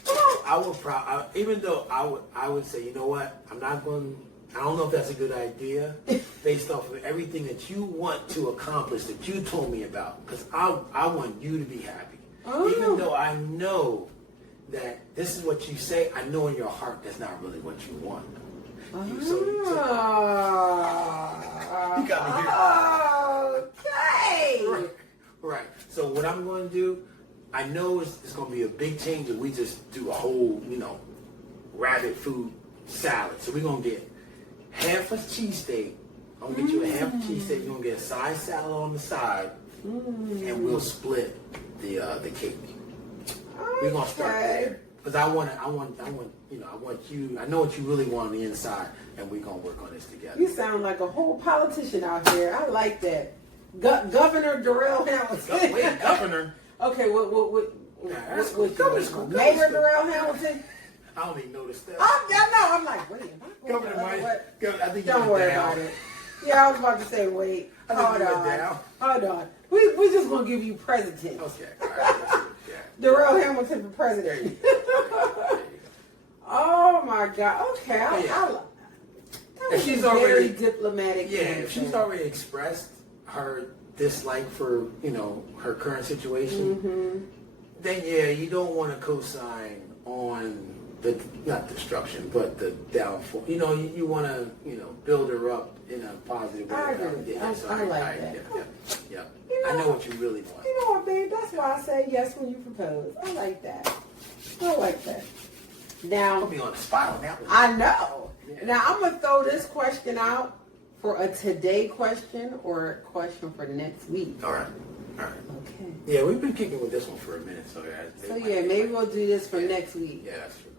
Come on. Even though I would say, you know what? I don't know if that's a good idea based off of everything that you want to accomplish that you told me about. Because I want you to be happy. Oh. Even though I know that this is what you say, I know in your heart that's not really what you want. You got me here. Okay. Right. So what I'm going to do, I know it's going to be a big change if we just do a whole, rabbit food salad. So we're going to get half a cheesesteak. I'm going to get you a half a cheesesteak. You're going to get a side salad on the side. And we'll split the cake. We're going to start there. Because I want you, I know what you really want on the inside, and we're going to work on this together. You sound like a whole politician out here. I like that. Governor Darrell Hamilton. Wait, governor? Okay, what Mayor Darrell Hamilton? I don't even know the steps. I'm like, wait. Governor Mike. I think don't worry about it. Yeah, I was about to say, wait. Hold on. We just going to give you president. Okay. All right. Yeah. Darrell Hamilton for president. Oh, my God. Okay. If she's very already diplomatic. Yeah, if she's already expressed her dislike for, her current situation, then you don't want to co-sign on the, not destruction, but the downfall. You want to, build her up in a positive way. I agree. I like that. Yeah. I know what you really want. You know what, babe? That's why I say yes when you propose. I like that. Now, Put me on the spot on that one. I know. Yeah. Now, I'm going to throw this question out for a today question or a question for next week. All right. Okay. Yeah, we've been kicking with this one for a minute. So, maybe we'll do this for next week. Yeah, that's true.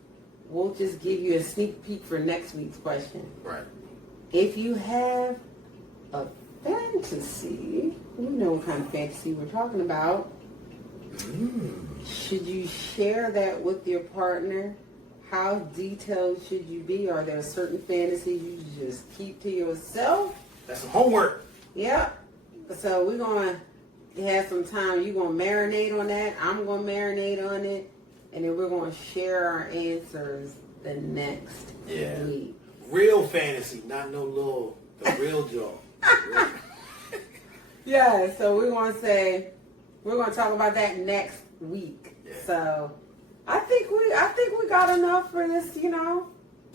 we'll just give you a sneak peek for next week's question. Right. If you have a fantasy, you know what kind of fantasy we're talking about. Should you share that with your partner? How detailed should you be? Are there certain fantasies you just keep to yourself? That's some homework. Yep. So we're going to have some time. You're going to marinate on that. I'm going to marinate on it. And then we're going to share our answers the next week. Real fantasy, not no little, the real joke. Yeah, so we're going to talk about that next week. Yeah. So I think we got enough for this,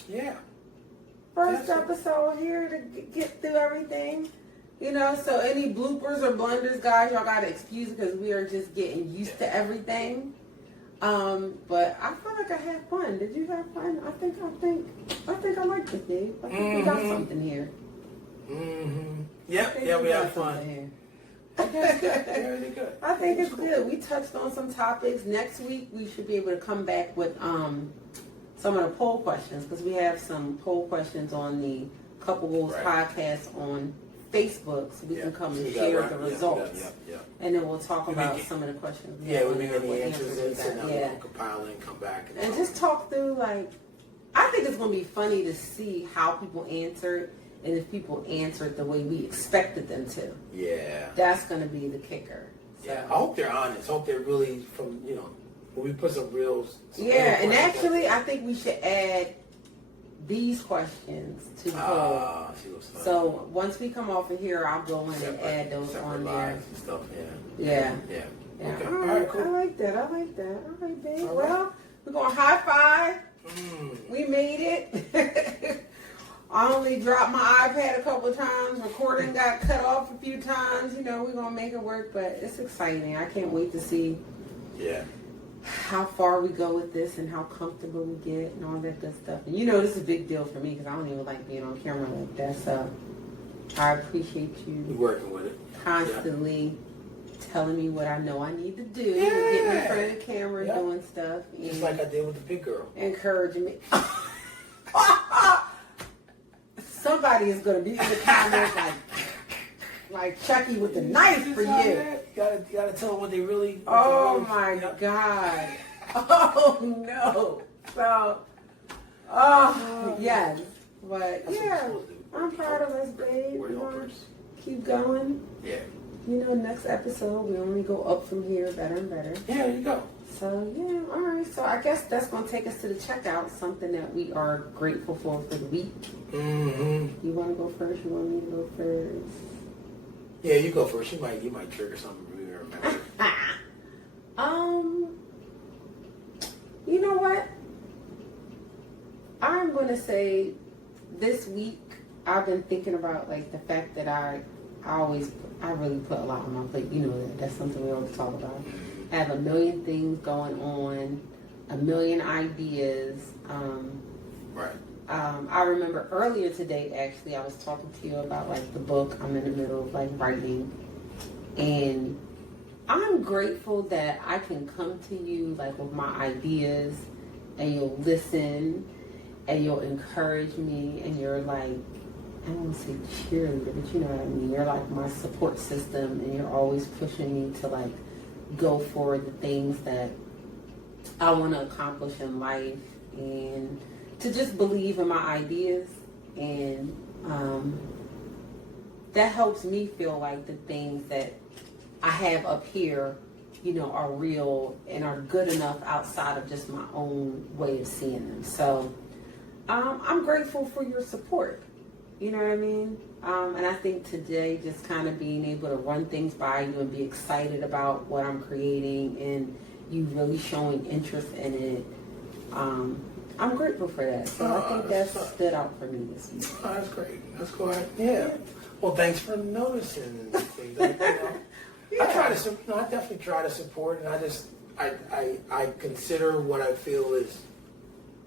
Yeah. first episode here to get through everything. So any bloopers or blunders, guys, y'all got to excuse it because we are just getting used to everything. But I feel like I had fun. Did you have fun? I think I liked it, Dave. I think we got something here. Yep, we had fun. Here. Really good. I think it's good. We touched on some topics. Next week we should be able to come back with some of the poll questions because we have some poll questions on the Couple Goals podcast on Facebook, so we can come and share the results. And then we'll talk about some of the questions. We'll be getting the answers and we'll compile and come back. And just talk through, I think it's going to be funny to see how people answered and if people answered the way we expected them to. Yeah. That's going to be the kicker. So. Yeah, I hope they're honest. I hope they're really when we put some real... and actually, I think we should add these questions to the poll. So once we come off of here, I'll go in and add those on there. And stuff, yeah. Okay. All right, cool. I like that. All right, babe. Well, we're going to high five. We made it. I only dropped my iPad a couple of times. Recording got cut off a few times. We're going to make it work, but it's exciting. I can't wait to see how far we go with this and how comfortable we get and all that good stuff. And this is a big deal for me because I don't even like being on camera like that. So I appreciate you working with it constantly telling me what I know I need to do. Getting in front of the camera, doing stuff. Just like I did with the big girl. Encouraging me. Somebody is going to be in the comments like Chucky with the knife for you. You gotta tell them what they really. My God! Oh no! So, yes, but I'm proud of us, babe. We're gonna keep going. Yeah. Next episode we only go up from here, better and better. Yeah, there you go. So all right. So I guess that's gonna take us to the checkout. Something that we are grateful for the week. You want to go first? You want me to go first? Yeah, you go first. You might trigger something we remember. You know what? I'm gonna say this week I've been thinking about the fact that I really put a lot on my plate. That's something we always talk about. I have a million things going on, a million ideas. Right. I remember earlier today, actually, I was talking to you about the book I'm in the middle of writing, and I'm grateful that I can come to you with my ideas, and you'll listen, and you'll encourage me, and you're I don't want to say cheerleader, but you know what I mean. You're my support system, and you're always pushing me to go for the things that I want to accomplish in life, and to just believe in my ideas, and that helps me feel like the things that I have up here, are real and are good enough outside of just my own way of seeing them. So I'm grateful for your support. You know what I mean? And I think today just kind of being able to run things by you and be excited about what I'm creating and you really showing interest in it, I'm grateful for that. So I think that stood out for me this week. Oh, that's great. That's cool. Yeah. Well, thanks for noticing things. I definitely try to support, and I consider what I feel is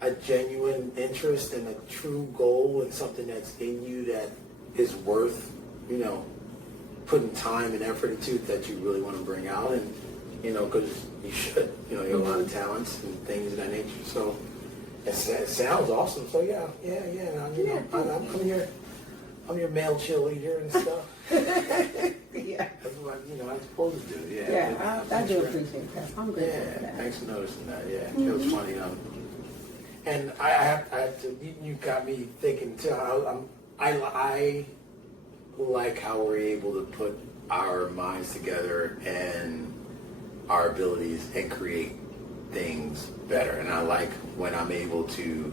a genuine interest and a true goal and something that's in you that is worth, putting time and effort into that you really want to bring out, and because you should, you have a lot of talents and things of that nature. So It sounds awesome. So yeah. I'm your male cheerleader and stuff. Yeah. That's what I'm supposed to do. Yeah. Yeah, I do appreciate that. I'm good with that. Thanks for noticing that. Yeah, it was funny. And I have to. You got me thinking too. I like how we're able to put our minds together and our abilities and create things better. And I like when I'm able to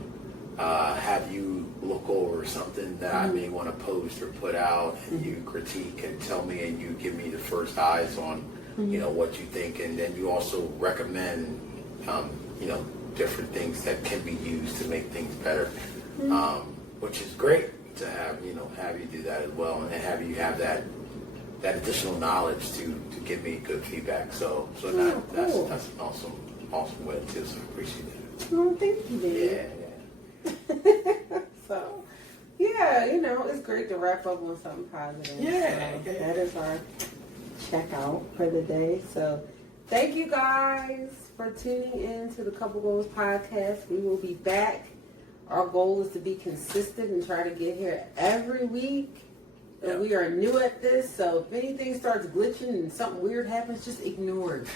have you look over something that I may want to post or put out, and you critique and tell me, and you give me the first eyes on what you think, and then you also recommend different things that can be used to make things better, which is great to have you do that as well, and have you have that additional knowledge to give me good feedback. So that's an awesome way too. So I appreciate that. Oh, thank you, baby. Yeah. So, yeah, it's great to wrap up on something positive. Yeah. So that is our checkout for the day. So, thank you guys for tuning in to the Couple Goals podcast. We will be back. Our goal is to be consistent and try to get here every week. Yep. We are new at this, so if anything starts glitching and something weird happens, just ignore it.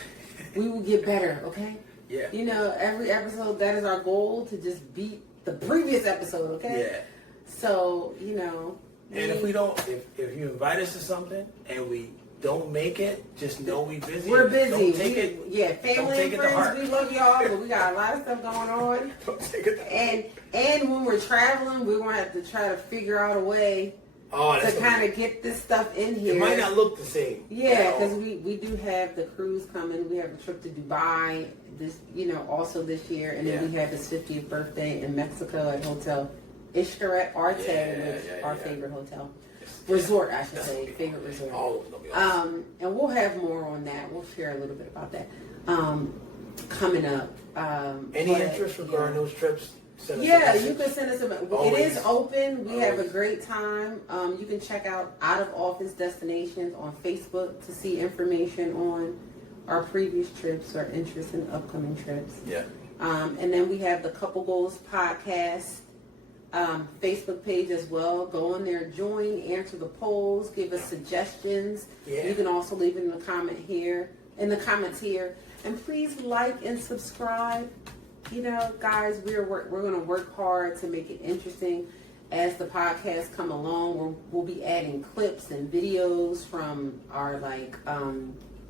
We will get better, okay? Yeah. Every episode, that is our goal, to just beat the previous episode, okay? Yeah. So, And if we don't, if you invite us to something and we don't make it, just know we busy. We're busy. Don't take it. Yeah, family and friends, we love y'all, but we got a lot of stuff going on. Don't take it. And when we're traveling, we're going to have to try to figure out a way to kind of get this stuff in here. It might not look the same. Yeah, because we do have the cruise coming. We have a trip to Dubai this, also this year, and then we have his 50th birthday in Mexico at Hotel Ishtaret Arte, which is our favorite hotel. Resort, I should say, favorite resort. All of them will be awesome. And we'll have more on that. We'll share a little bit about that coming up. Any interest regarding those trips? You can send us a message. It is open. We have a great time. You can check out Out of Office Destinations on Facebook to see information on our previous trips or interest in upcoming trips. Yeah. And then we have the Couple Goals podcast Facebook page as well. Go on there, join, answer the polls, give us suggestions. Yeah. You can also leave it in the comments here, and please like and subscribe. Guys, we're going to work hard to make it interesting as the podcasts come along. We'll be adding clips and videos from our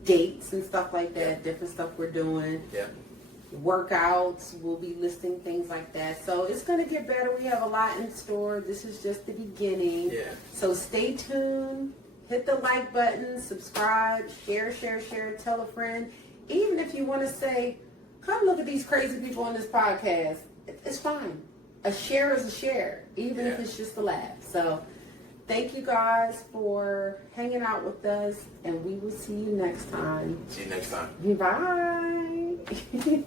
dates and stuff like that. Different stuff we're doing. Yeah. Workouts, we'll be listing things like that. So it's going to get better. We have a lot in store. This is just the beginning. Yeah. So stay tuned. Hit the like button, subscribe, share, tell a friend. Even if you want to say, come look at these crazy people on this podcast, it's fine. A share is a share, even if it's just a laugh. So thank you guys for hanging out with us, and we will see you next time. See you next time. Bye.